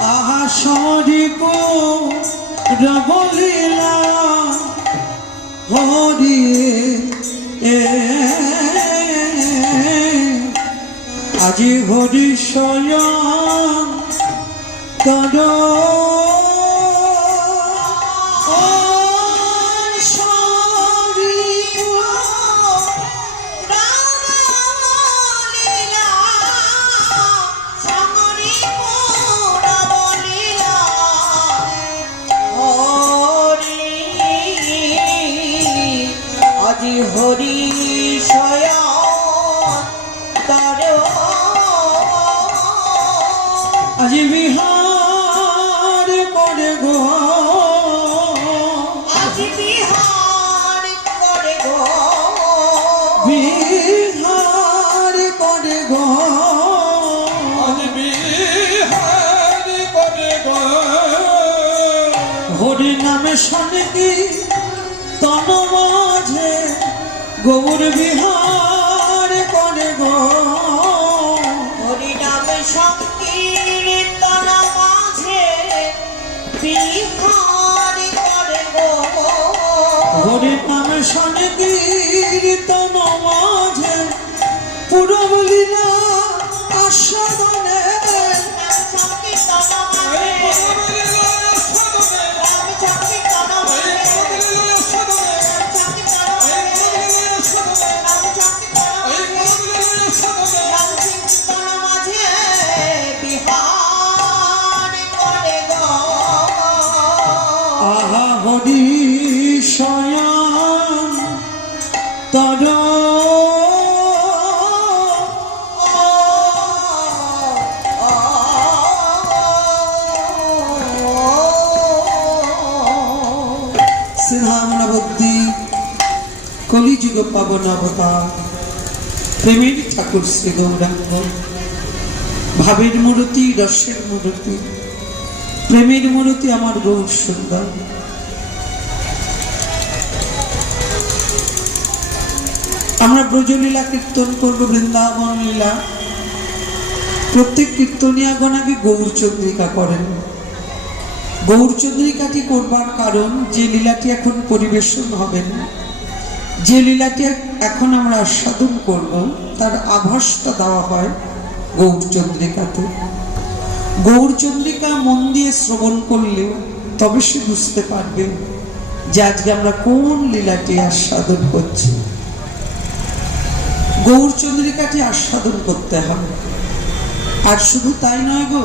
আহা শহরে পুরব লীলা হরি আজি হরি স্বয়ং তর আজি হরি স্বয়ং আজি বিহার করে গো আজি বিহার করে গো বিহার করে গো বিহার করে গো হরি নামে শান্তি তন মাঝে গৌর বিহার করে গো হরি নামে সংকীর্তন মাঝে বিহার করে গো হরি নামে সংকীর্তন মাঝে পুরব লীলা আস্বাদনে সংকীর্তন মাঝে আহা হরি স্বয়ং তর শ্রীধামনবদ্দী কলিযুগ পাবন অবতার প্রেমের ঠাকুর শ্রী গৌরাঙ্গ ভাবের মূর্তি রসের মূর্তি প্রেমের মূর্তি আমার গৌর সুন্দর আমরা ব্রজলীলা কীর্তন করব বৃন্দাবন লীলা প্রত্যেক কীর্তনিয়াগণ আগে গৌরচন্দ্রিকা করেন গৌরচন্দ্রিকাটি করবার কারণ যে লীলাটি এখন পরিবেশন হবে না যে লীলাটি এখন আমরা আস্বাদন করব তার আভাসটা দেওয়া হয় গৌরচন্দ্রিকাতে গৌরচন্দ্রিকা মন দিয়ে শ্রবণ করলে তবে সে বুঝতে পারবে যে আজকে আমরা কোন লীলাটি আস্বাদন করছি গৌরচন্দ্রিকাটি আস্বাদন করতে হবে আর শুধু তাই নয় গো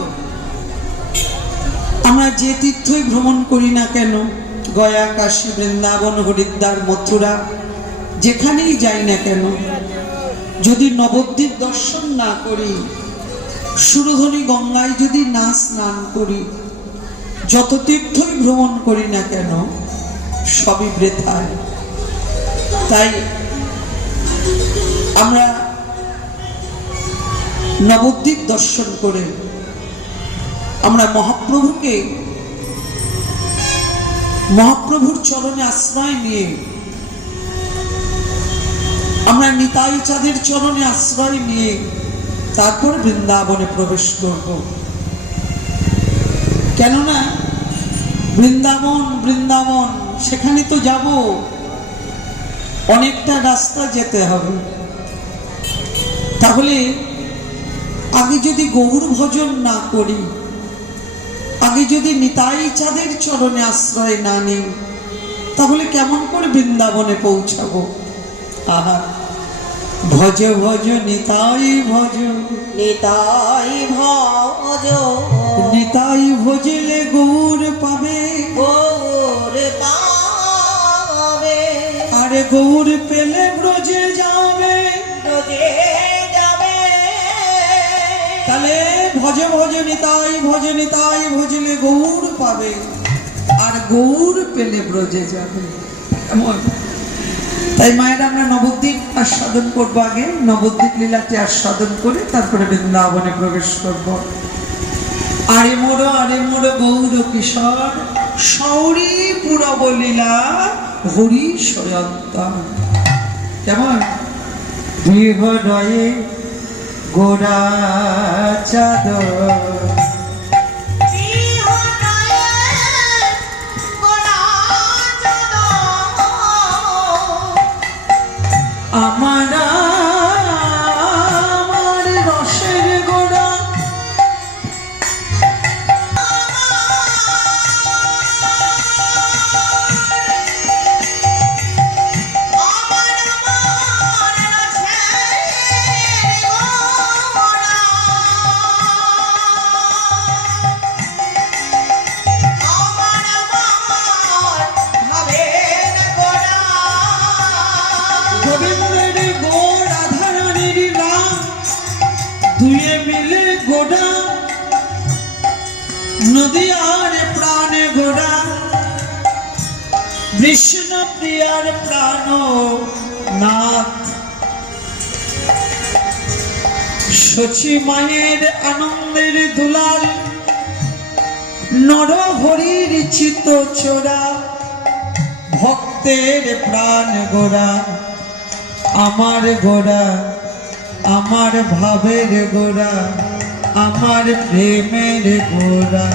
আমরা যে তীর্থই ভ্রমণ করি না কেন গয়া কাশী বৃন্দাবন হরিদ্বার মথুরা যেখানেই যাই না কেন যদি নবদ্বীপ দর্শন না করি সুরধনী গঙ্গায় যদি না স্নান করি, যত তীর্থই ভ্রমণ করি না কেন, সবই বৃথায়। তাই আমরা নবদ্বীপ দর্শন করে আমরা মহাপ্রভুর চরণে আশ্রয় নিয়ে, আমরা নিতাই চাঁদের চরণে আশ্রয় নিয়ে তারপর বৃন্দাবনে প্রবেশ করব। কেননা বৃন্দাবন সেখানে তো যাব, অনেকটা রাস্তা যেতে হবে। তাহলে আগে যদি গৌর ভজন না করি, আগে যদি নিতাই চাঁদের চরণে আশ্রয় না নিই, তাহলে কেমন করে বৃন্দাবনে পৌঁছাবো? আহা, ভজ ভজ নিতাই ভজ, নিতাই ভজ, নিতাই ভজলে গৌর পাবে, গৌর পাবে, আরে গৌর পেলে ব্রজে যাবে, ব্রজে যাবে। তাহলে ভজ ভজ নিতাই ভজলে গৌর পাবে, আর গৌর পেলে ব্রজে যাবে। এমন। তাই মায়ের আমরা নবদ্বীপ আস্বাদন করবো, আগে নবদ্বীপ লীলাটি আস্বাদন করে তারপরে বৃন্দাবনে প্রবেশ করব। আরে মোর গৌর কিশোর, সৌরী পুরব লীলা হরি সয়ন্তন। কেমন? বিহরয়ে গোরা চাদর, আমার রসের গোড়া, গোবিন্দের গোড় আধারানির নাম, দুয়ে মিলে গোড়া, নদী আর প্রাণে গোড়া, বিষ্ণু প্রিয়ার প্রাণ নাথ, শচী মায়ের আনন্দের দুলাল, নর হরির চিত চোরা, ভক্তের প্রাণ গোড়া, আমার গোড়া, আমার ভাবের গোড়া, আমার প্রেমের গোড়া।